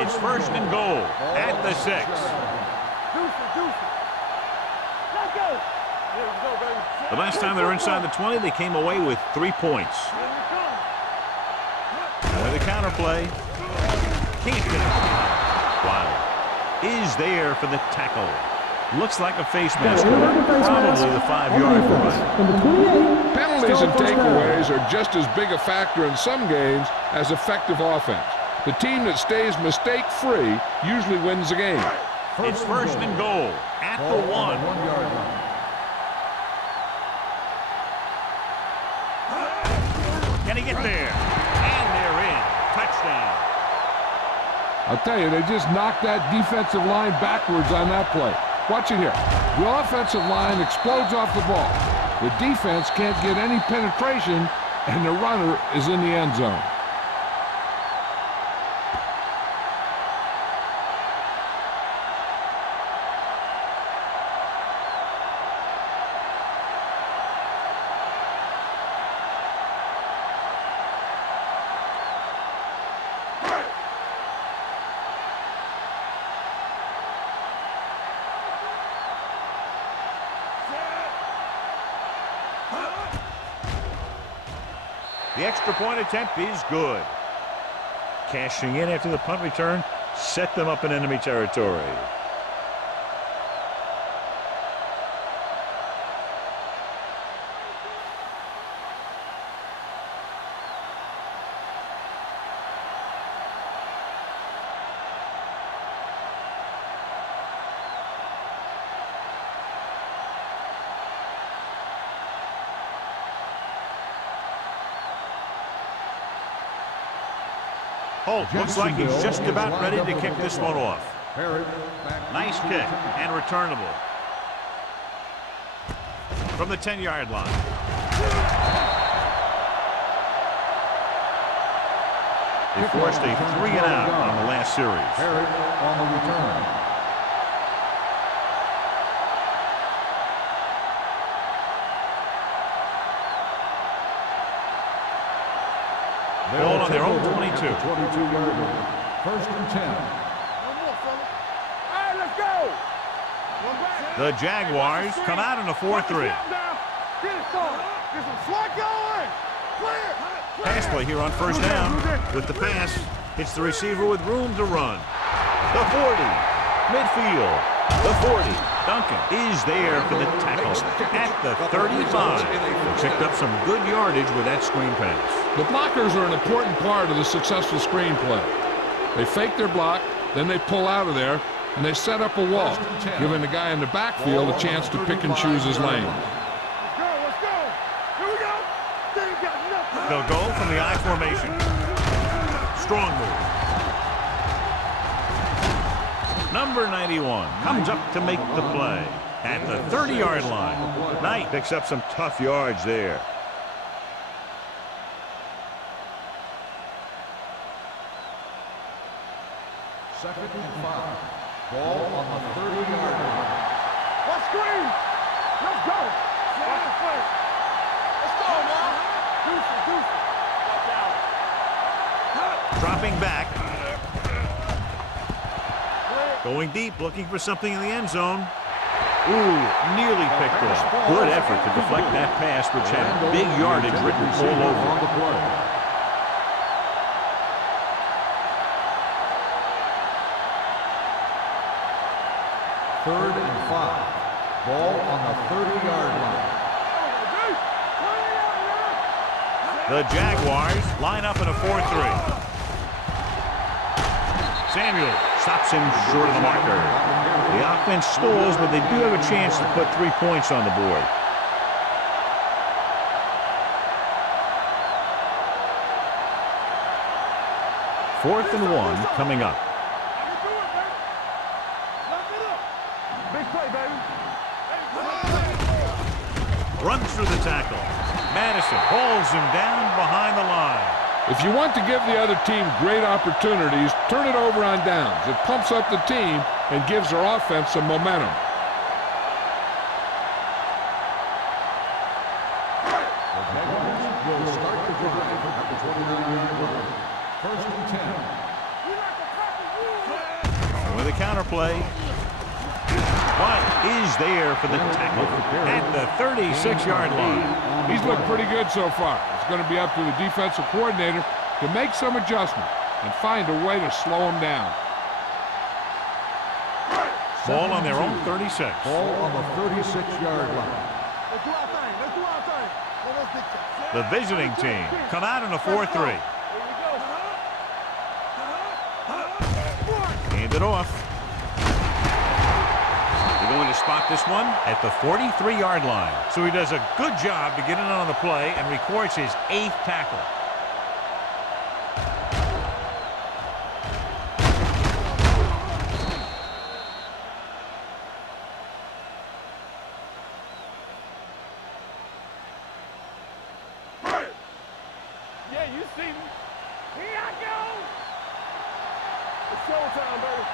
It's 1st and goal at the 6. Deuce it. Let's go. Here we go, baby. The last time they were inside the 20, they came away with 3 points. Here we come. With the counterplay. Can't get it. Wow. Is there for the tackle. Looks like a face mask. Probably the 5-yard line. Penalties and takeaways are just as big a factor in some games as effective offense. The team that stays mistake-free usually wins the game. It's first and goal at the 1. 1 yard line. Can he get there? And they're in. Touchdown. I'll tell you, they just knocked that defensive line backwards on that play. Watch it here. The offensive line explodes off the ball. The defense can't get any penetration, and the runner is in the end zone. The extra point attempt is good. Cashing in after the punt return set them up in enemy territory. Holt looks like he's just about ready to kick this one off. Nice kick and returnable. From the 10-yard line. They forced a 3-and-out on the last series. On the return. Ball on their own 22. 22-yard line. First and 10. One more, fella. All right, let's go. One back. The Jaguars come out in a 4-3. Get it started. Get some swat going. Clear. Pass play here on first down. With the pass, it's the receiver with room to run. The 40. Midfield. The 40. Duncan is there for the tackle at the 35. Picked up some good yardage with that screen pass. The blockers are an important part of the successful screen play. They fake their block, then they pull out of there, and they set up a wall, giving the guy in the backfield a chance to pick and choose his lane. Let's go. Here we go. They ain't got nothing. They'll go from the I formation. Strong move. Number 91 comes up to make the play at the 30-yard line. Knight picks up some tough yards there. Second and 5. Ball on the 30-yard line. Let's screen. Let's go. Watch the play. Let's go, man. Deuce. Watch out. Dropping back. Going deep, looking for something in the end zone. Ooh, nearly picked off. Good effort to deflect that pass, which had big yardage written all over on it. the play. Third and 5. Ball on the 30-yard line. The Jaguars line up in a 4-3. Samuel stops him short of the marker. The offense stalls, but they do have a chance to put 3 points on the board. Fourth and 1 coming up. Big play, baby. Runs through the tackle. Madison holds him down behind the line. If you want to give the other team great opportunities, turn it over on downs. It pumps up the team and gives their offense some momentum. Will start the drive at the 29-yard line. First and 10. With a counter play. White is there for the tackle at the 36-yard line. He's looked pretty good so far. It's going to be up to the defensive coordinator to make some adjustment and find a way to slow him down. Ball on their own 36. Ball on the 36-yard line. Let's do our thing. Let's do our thing. Let us dictate. The visiting team come out in a 4-3. Hand it off. They're going to spot this one at the 43-yard line. So he does a good job to get in on the play and records his 8th tackle. Yeah, you see me. Here I go. It's showtime, baby.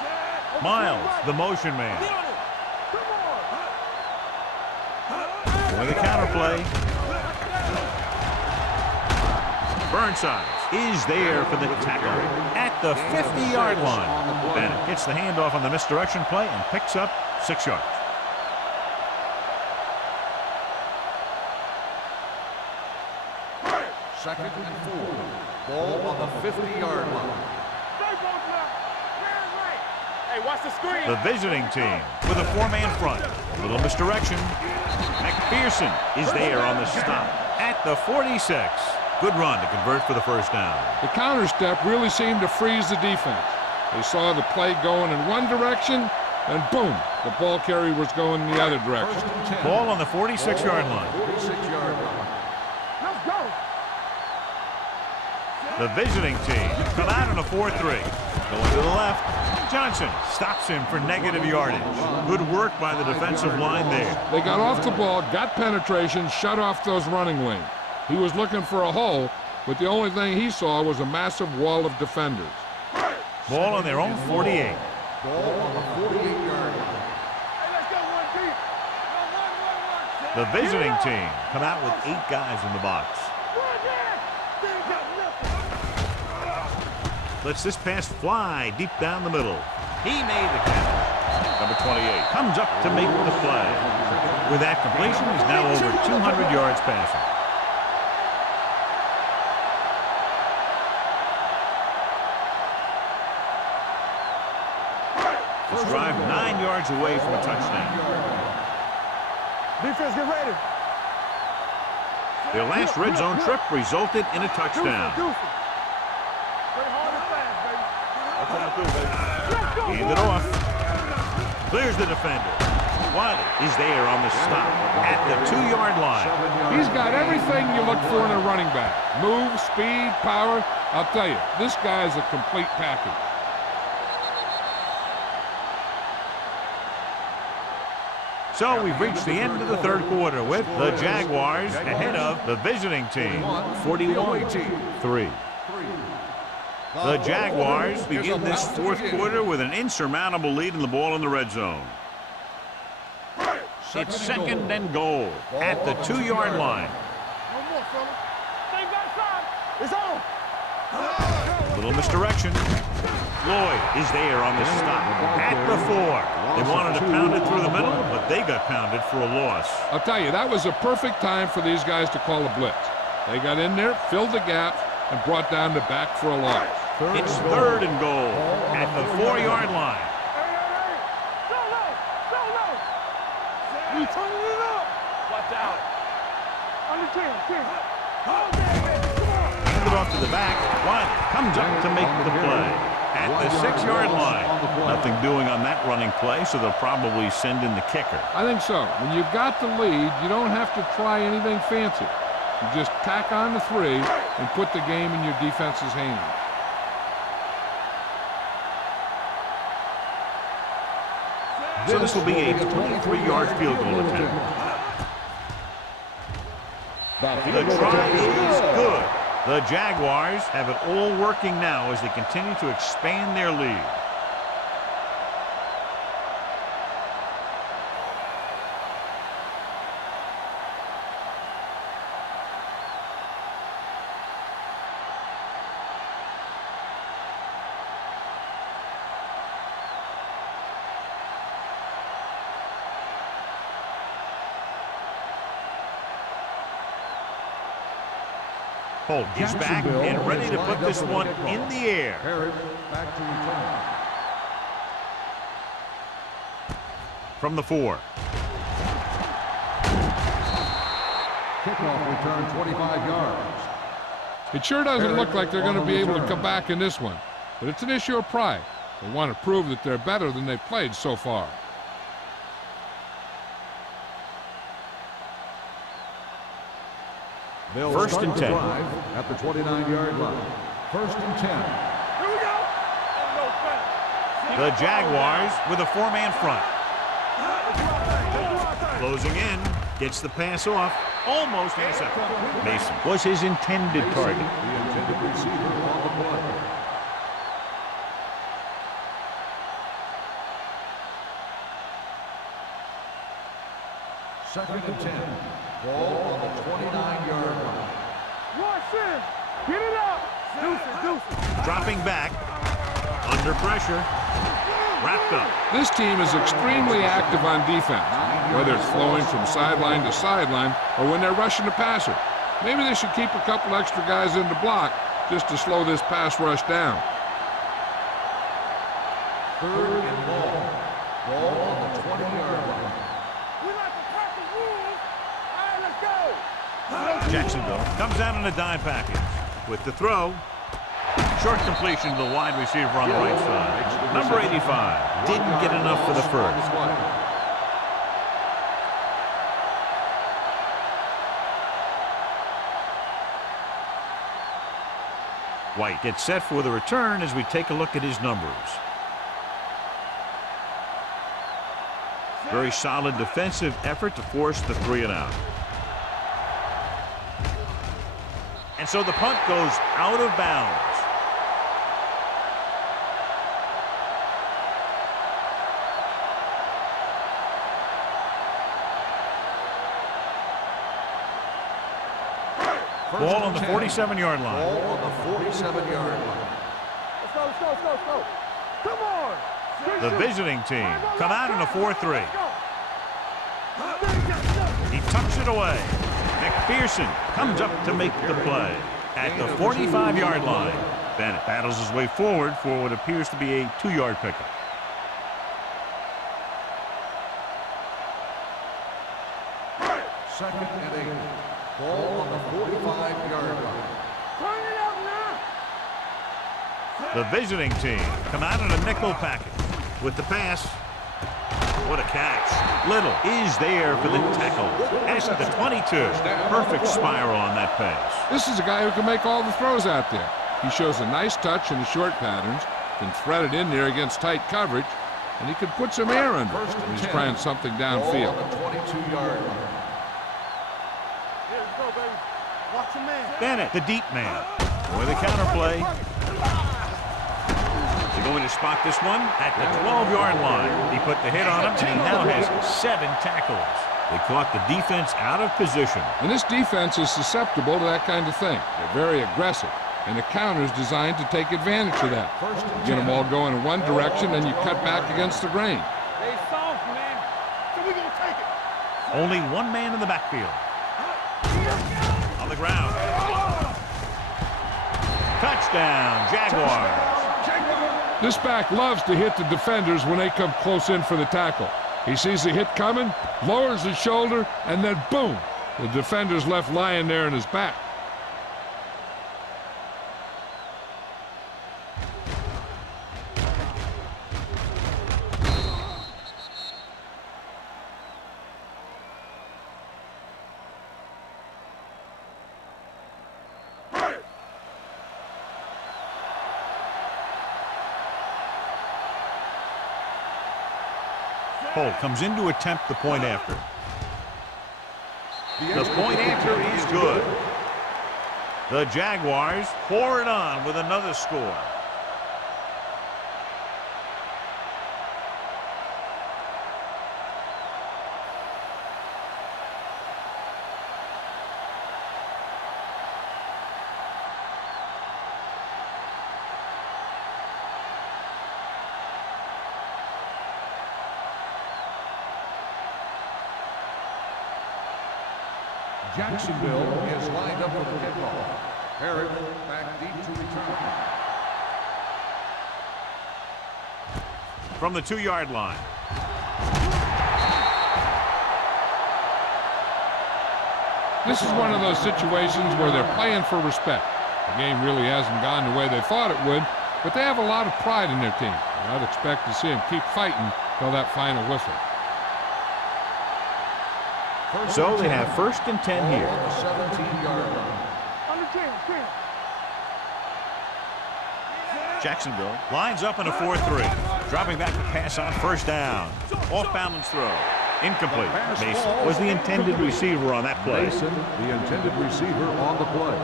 Set. Miles, the motion man. Come on. With a counter play. Burnside is there for the tackle at the 50-yard line. Bennett gets the handoff on the misdirection play and picks up 6 yards. Second and 4. Ball on the 50-yard line. Hey, watch the screen. The visiting team with a 4-man front. A little misdirection. McPherson is there on the stop at the 46. Good run to convert for the first down. The counter step really seemed to freeze the defense. They saw the play going in one direction, and boom, the ball carrier was going in the other direction. Ball on the 46-yard line. 46-yard line. Let's go. The visiting team come out on a 4-3. Going to the left. Johnson stops him for negative yardage. Good work by the defensive line there. They got off the ball, got penetration, shut off those running lanes. He was looking for a hole, but the only thing he saw was a massive wall of defenders. Ball on their own 48. Ball on the 48-yard line. Hey, let's go one deep. Go, 1, 1, 1. The visiting team come out with 8 guys in the box. Run there. They ain't got nothing. Lets this pass fly deep down the middle. He made the catch. Number 28 comes up to make the play. With that completion, he's now over 200 yards passing. This drive 9 yards away from a touchdown. Defense, get ready. Their last red zone trip resulted in a touchdown. Play hard and fast, baby. Let's go, Hand it off. Clears the defender. Wiley is there on the stop at the 2-yard line. He's got everything you look for in a running back. Move, speed, power. I'll tell you, this guy is a complete package. So we've reached the end of the third quarter with the Jaguars ahead of the visiting team, 41-3. The Jaguars begin this fourth quarter with an insurmountable lead in the ball in the red zone. It's second and goal at the 2-yard line. No more, fella. They got shot. It's on. Little misdirection. Lloyd is there on the stop at the 4. They wanted to pound it through the middle, but they got pounded for a loss. I'll tell you, that was a perfect time for these guys to call a blitz. They got in there, filled the gap, and brought down the back for a loss. It's third and goal at the 4-yard line. Hey. Go low. You turning it up. Watch out. Under 10. Hold that, baby. Come on. Hand it off to the back. Wiley comes up to make the play at the 6-yard line. Nothing doing on that running play, so they'll probably send in the kicker. I think so. When you've got the lead, you don't have to try anything fancy. You just tack on the 3 and put the game in your defense's hands. So this will be a 23-yard field goal attempt. The try is good. The Jaguars have it all working now as they continue to expand their lead. Holt is back and ready to put this one in the air. Harris back to return. From the 4. Kickoff return 25 yards. It sure doesn't look like they're going to be able to come back in this one, but it's an issue of pride. They want to prove that they're better than they've played so far. They'll First start and the 10. drive at the 29-yard line. First and 10. Here we go. The Jaguars with a four-man front. Closing in, gets the pass off, almost intercepted. Mason was his intended target. The intended receiver on the play. Second and 10. Ball on the 29-yard line. Rush in. Get it up. Deuces. Dropping back, under pressure, wrapped up. This team is extremely active on defense, whether it's flowing from sideline to sideline or when they're rushing the passer. Maybe they should keep a couple extra guys in the block just to slow this pass rush down. Third and long. Ball on the 20-yard line. We like to crack the rules. All right, let's go. Jacksonville comes out in a dime package with the throw. Short completion to the wide receiver on the right side. Number 85 didn't get enough for the first. White gets set for the return as we take a look at his numbers. Very solid defensive effort to force the 3-and-out. And so the punt goes out of bounds. Ball on the 47-yard line. Ball on the 47-yard line. Let's go, let's go, let's go, let's go. Come on. The visiting team come out in a 4-3. He tucks it away. McPherson comes up to make the play at the 45-yard line. Bennett battles his way forward for what appears to be a 2-yard pickup. Second and 8. Ball on the 45-yard line. Turn it up now. The visiting team come out in a nickel package with the pass. What a catch. Little is there for the tackle. As at the 22. Perfect spiral on that pass. This is a guy who can make all the throws out there. He shows a nice touch in the short patterns, can thread it in there against tight coverage, and he can put some air under it when he's trying something downfield. Ball on the 22-yard line. Here we go, baby. Watch your man. Bennett, the deep man. With a counterplay. They're going to spot this one at the 12-yard line. He put the hit on him, and he now has 7 tackles. They caught the defense out of position. And this defense is susceptible to that kind of thing. They're very aggressive, and the counter is designed to take advantage of that. You get them all going in one direction, and you cut back against the grain. Stay soft, man. So we gonna take it. Only one man in the backfield. On the ground. Touchdown, Jaguars. This back loves to hit the defenders when they come close in for the tackle. He sees the hit coming, lowers his shoulder, and then boom, the defender's left lying there in his back. Holt comes in to attempt the point after. The point after is good. The Jaguars pour it on with another score. Jacksonville is lined up for the kickoff. Herrick back deep to return. From the 2-yard line. This is one of those situations where they're playing for respect. The game really hasn't gone the way they thought it would, but they have a lot of pride in their team. And I'd expect to see them keep fighting till that final whistle. So they have 1st and 10 here. On the 17-yard line. On the 10. Jacksonville lines up in a 4-3. Dropping back to pass on 1st down. Off-balance throw. Incomplete. Mason was the intended receiver on that play. Mason, the intended receiver on the play.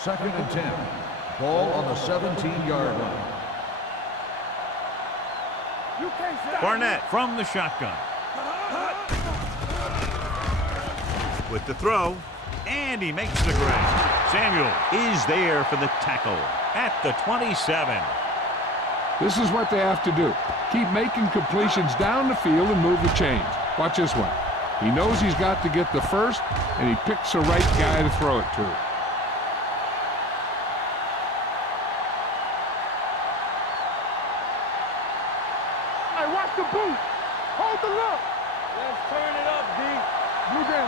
Second and 10. Ball on the 17-yard line. Barnett from the shotgun. With the throw, and he makes the grab. Samuel is there for the tackle at the 27. This is what they have to do. Keep making completions down the field and move the chains. Watch this one. He knows he's got to get the first, and he picks the right guy to throw it to. Watch the boot. Hold the look. Let's turn it up, D. Blue down.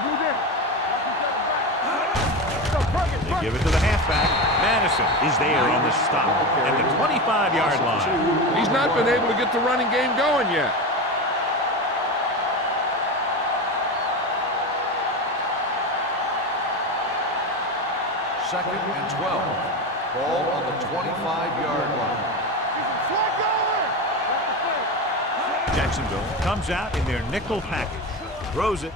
They give it to the halfback. Madison is there on the stop at the 25-yard line. He's not been able to get the running game going yet. Second and 12. Ball on the 25-yard line. Jacksonville comes out in their nickel package. Throws it.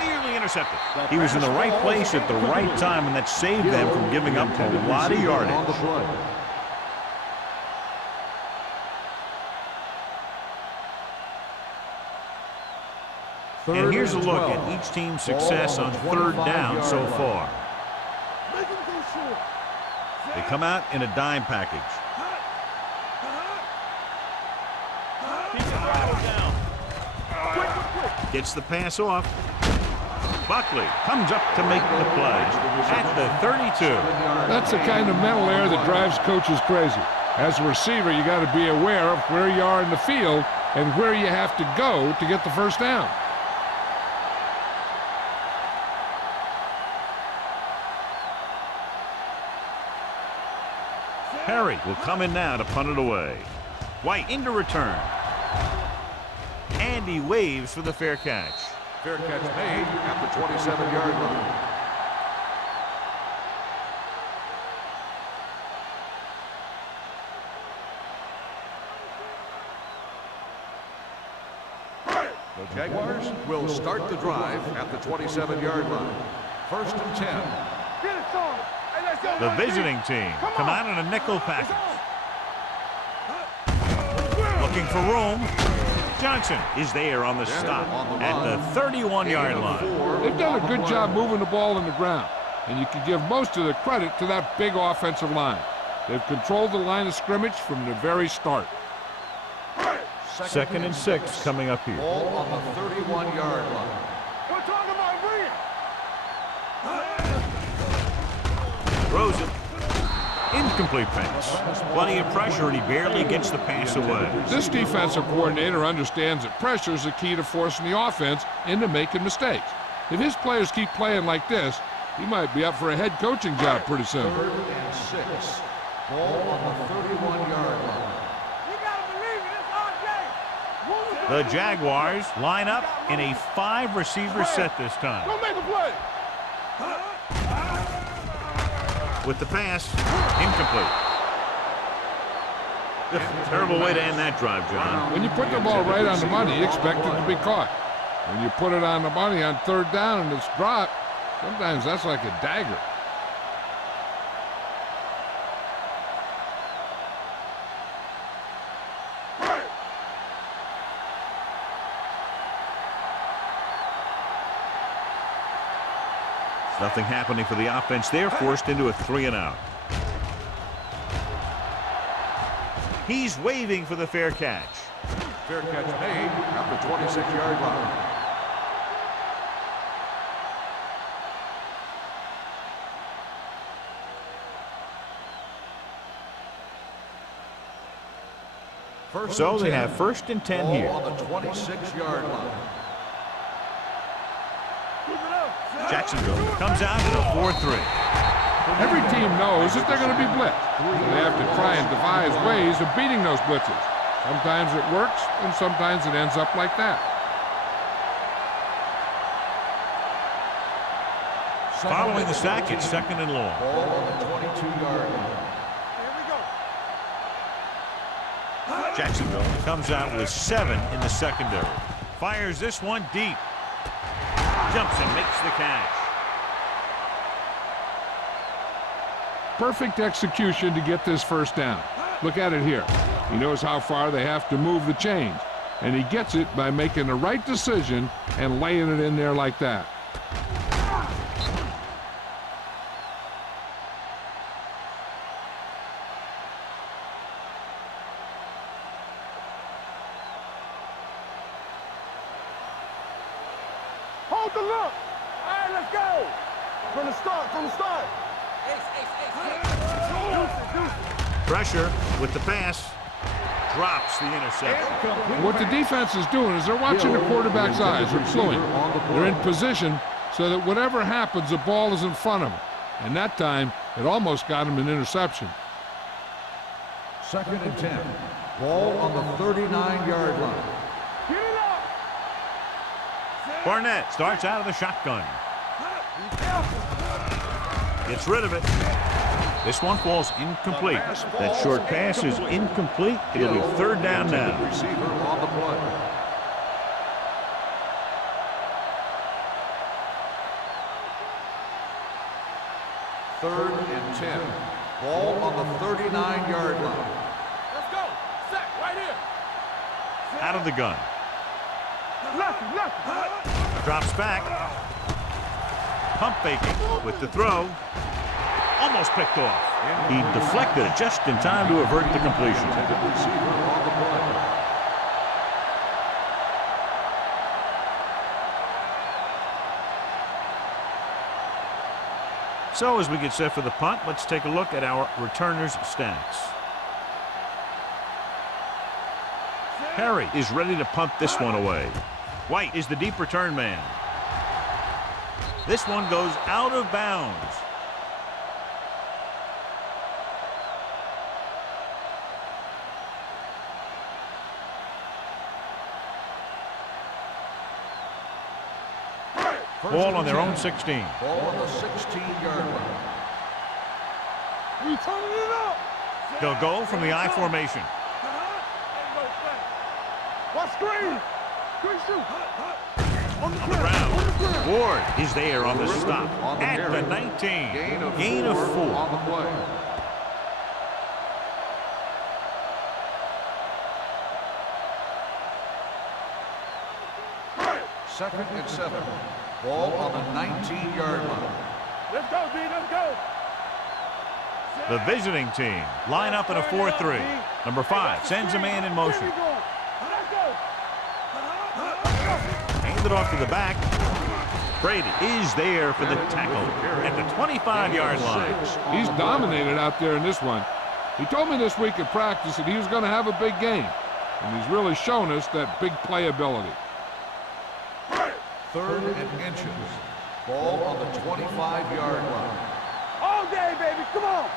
Nearly intercepted. He was in the right place at the right time, and that saved them from giving up a lot of yardage. On the play. And here's a look at each team's success on 3rd down so far. They come out in a dime package. Gets the pass off. Buckley comes up to make the play at the 32. That's the kind of mental error that drives coaches crazy. As a receiver, you got to be aware of where you are in the field and where you have to go to get the first down. Perry will come in now to punt it away. White into return. And he waves for the fair catch. Fair catch made at the 27-yard line. The Jaguars will start the drive at the 27-yard line. 1st and 10. Get it, son. Hey, let's go. The visiting team come out in a nickel package. Looking for room. Johnson is there on the stop at the 31-yard line. They've done a good job moving the ball in the ground, and you can give most of the credit to that big offensive line. They've controlled the line of scrimmage from the very start. 2nd and 6 coming up here. Ball on the 31-yard line. We're talking about bringing. Throws it. Incomplete pass. Plenty of pressure, and he barely gets the pass away. This defensive coordinator understands that pressure is the key to forcing the offense into making mistakes. If his players keep playing like this, he might be up for a head coaching job pretty soon. 3rd and 6. Ball on the 31-yard line. You gotta believe it. It's RJ. The Jaguars line up in a 5-receiver set this time. Go make a play. With the pass, incomplete. Terrible way to end that drive, John. When you put the ball right on the money, you expect it to be caught. When you put it on the money on 3rd down and it's dropped, sometimes that's like a dagger. Nothing happening for the offense. They're forced into a 3-and-out. He's waving for the fair catch. Fair catch made at the 26-yard line. So they have 1st and 10 here. On the 26-yard line. Jacksonville comes out in a 4-3. Every team knows that they're going to be blitzed, so they have to try and devise ways of beating those blitzes. Sometimes it works, and sometimes it ends up like that. Following the sack, it's 2nd and long. Ball on the 22-yard line. Jacksonville comes out with 7 in the secondary. Fires this one deep. Jumps and makes the catch. Perfect execution to get this first down. Look at it here. He knows how far they have to move the chains, and he gets it by making the right decision and laying it in there like that. Hold the look. All right, let's go. From the start, from the start. Pressure with the pass. Drops the interception. What the defense is doing is they're watching the quarterback's eyes. They're fluent. They're in position so that whatever happens, the ball is in front of them. And that time, it almost got him an interception. 2nd and 10. Ball on the 39-yard line. Get it up. Barnett starts out of the shotgun. Gets rid of it. This one falls incomplete. That short pass is incomplete. It'll be 3rd down now. Receiver on the play. Third and 10. Ball on the 39-yard line. Let's go. Sack right here. Out of the gun. Left. Drops back. Pump faking with the throw. Almost picked off. He deflected it just in time to avert the completion. Receiver on the play. So as we get set for the punt, let's take a look at our returners' stats. Perry is ready to punt this one away. White is the deep return man. This one goes out of bounds. Ball on their own 16. Ball on the 16-yard line. We turning it up. They'll go from the I formation. Watch screen. Screen shoot. On the Ground. ground. Ward is there on the stop On the at the carry. 19. Gain of 4 4. on the play. Second and 7. Ball on the 19-yard line. Let's go, D. Let's go. The visiting team line up in a 4-3. Number 5 sends a man in motion. Let's go. Hand it off to the back. Brady is there for the tackle at the 25-yard line. He's dominated out there in this one. He told me this week at practice that he was going to have a big game, and he's really shown us that big playability. 3rd and inches. Ball on the 25-yard line. All day, baby. Come on.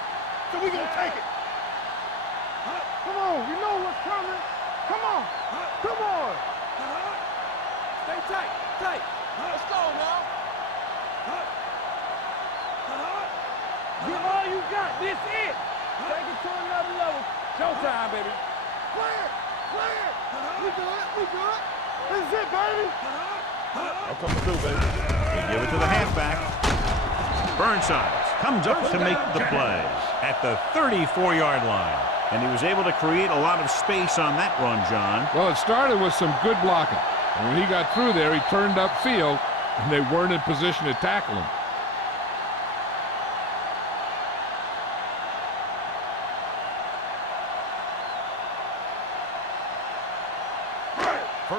So we gonna take it. Come on. You know what's coming. Come on. Come on. Stay tight. Tight. Let's go now. Give all you got. This it. Take it to another level. Showtime, baby. Clear. Clear. We good. We good. This is it, baby. I'm coming through, baby. They give it to the halfback. Burnside comes up to make the play at the 34-yard line. And he was able to create a lot of space on that run, John. Well, it started with some good blocking. And when he got through there, he turned upfield, and they weren't in position to tackle him.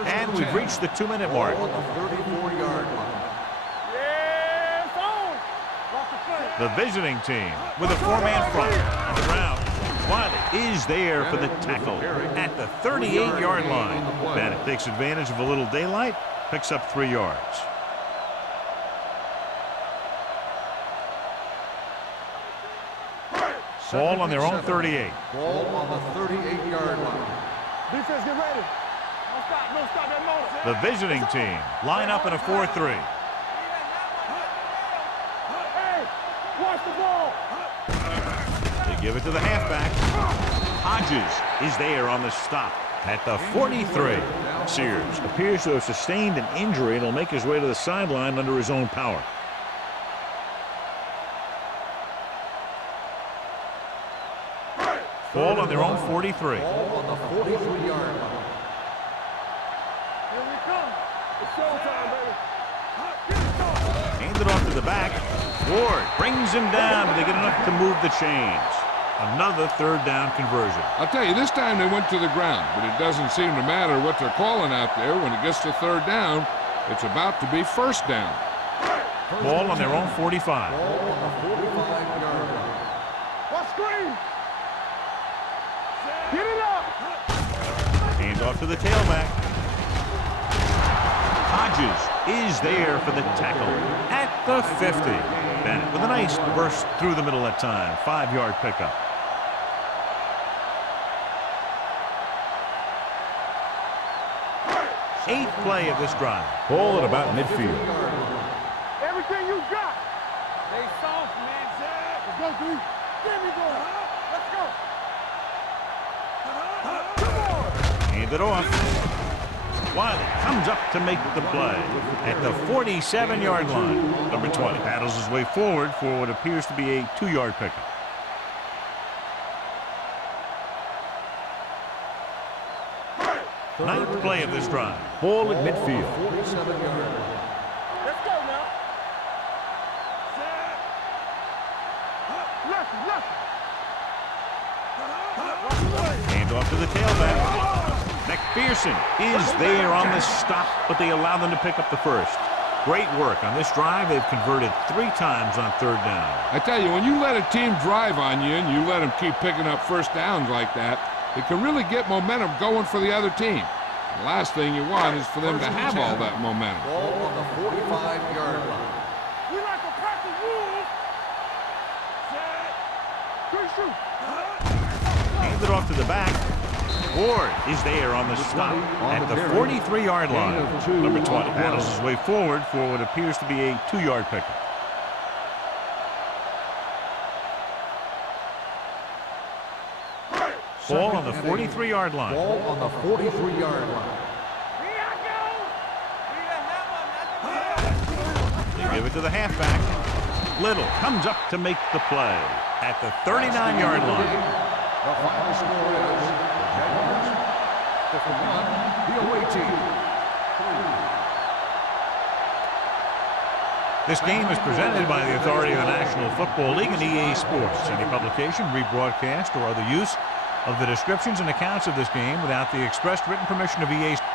And we've reached the 2-minute mark. Ball on the 34-yard line. Yeah, it's on. Walk the play. The visiting team with a 4-man front on the ground. Wiley is there for the tackle at the 38-yard line. Bennett takes advantage of a little daylight, picks up 3 yards. Ball on their own 38. Ball on the 38-yard line. Defense, get ready. Don't stop that motor. The visiting team line up in a 4-3. Hey, watch the ball. They give it to the halfback. Hodges is there on the stop at the 43. Sears appears to have sustained an injury and will make his way to the sideline under his own power. Ball on their own 43. Ball on the 43-yard line. Here we come. It's showtime, baby. Handed off to the back. Ward brings him down, but they get enough to move the chains. Another third down conversion. I'll tell you, this time they went to the ground, but it doesn't seem to matter what they're calling out there. When it gets to third down, it's about to be first down. Ball on their own 45. Ball on the 45-yard line. Watch screen. Get it up. Hand off to the tailback. Hodges is there for the tackle at the 50. Bennett with a nice burst through the middle that time. 5-yard pickup. Eighth play of this drive. Ball at about midfield. Everything you got. Stay soft, man. Let's go, dude. Give me going. Let's go. Come on. Hand it off. Wiley comes up to make the play at the 47-yard line. Number 20 paddles his way forward for what appears to be a 2-yard pickup. Ninth play of this drive. Ball at midfield. 47-yard line. Let's go now. Left. Hand off to the tailback. McPherson is there on the stop, but they allow them to pick up the first. Great work on this drive. They've converted 3 times on third down. I tell you, when you let a team drive on you and you let them keep picking up first downs like that, it can really get momentum going for the other team. The last thing you want is for them to have all that momentum. Ball on the 45-yard line. We like to practice rules. Good shoot. Hand it off to the back. Ward is there on the stop at the 43-yard line. Number 20 paddles his way forward for what appears to be a 2-yard pickup. Ball on the 43-yard line. Ball on the 43-yard line. They give it to the halfback. Little comes up to make the play at the 39-yard line. The final score is Jaguars 51, the away team 3. This game is presented by the authority of the National Football League and EA Sports. Any publication, rebroadcast, or other use of the descriptions and accounts of this game without the expressed written permission of EA Sports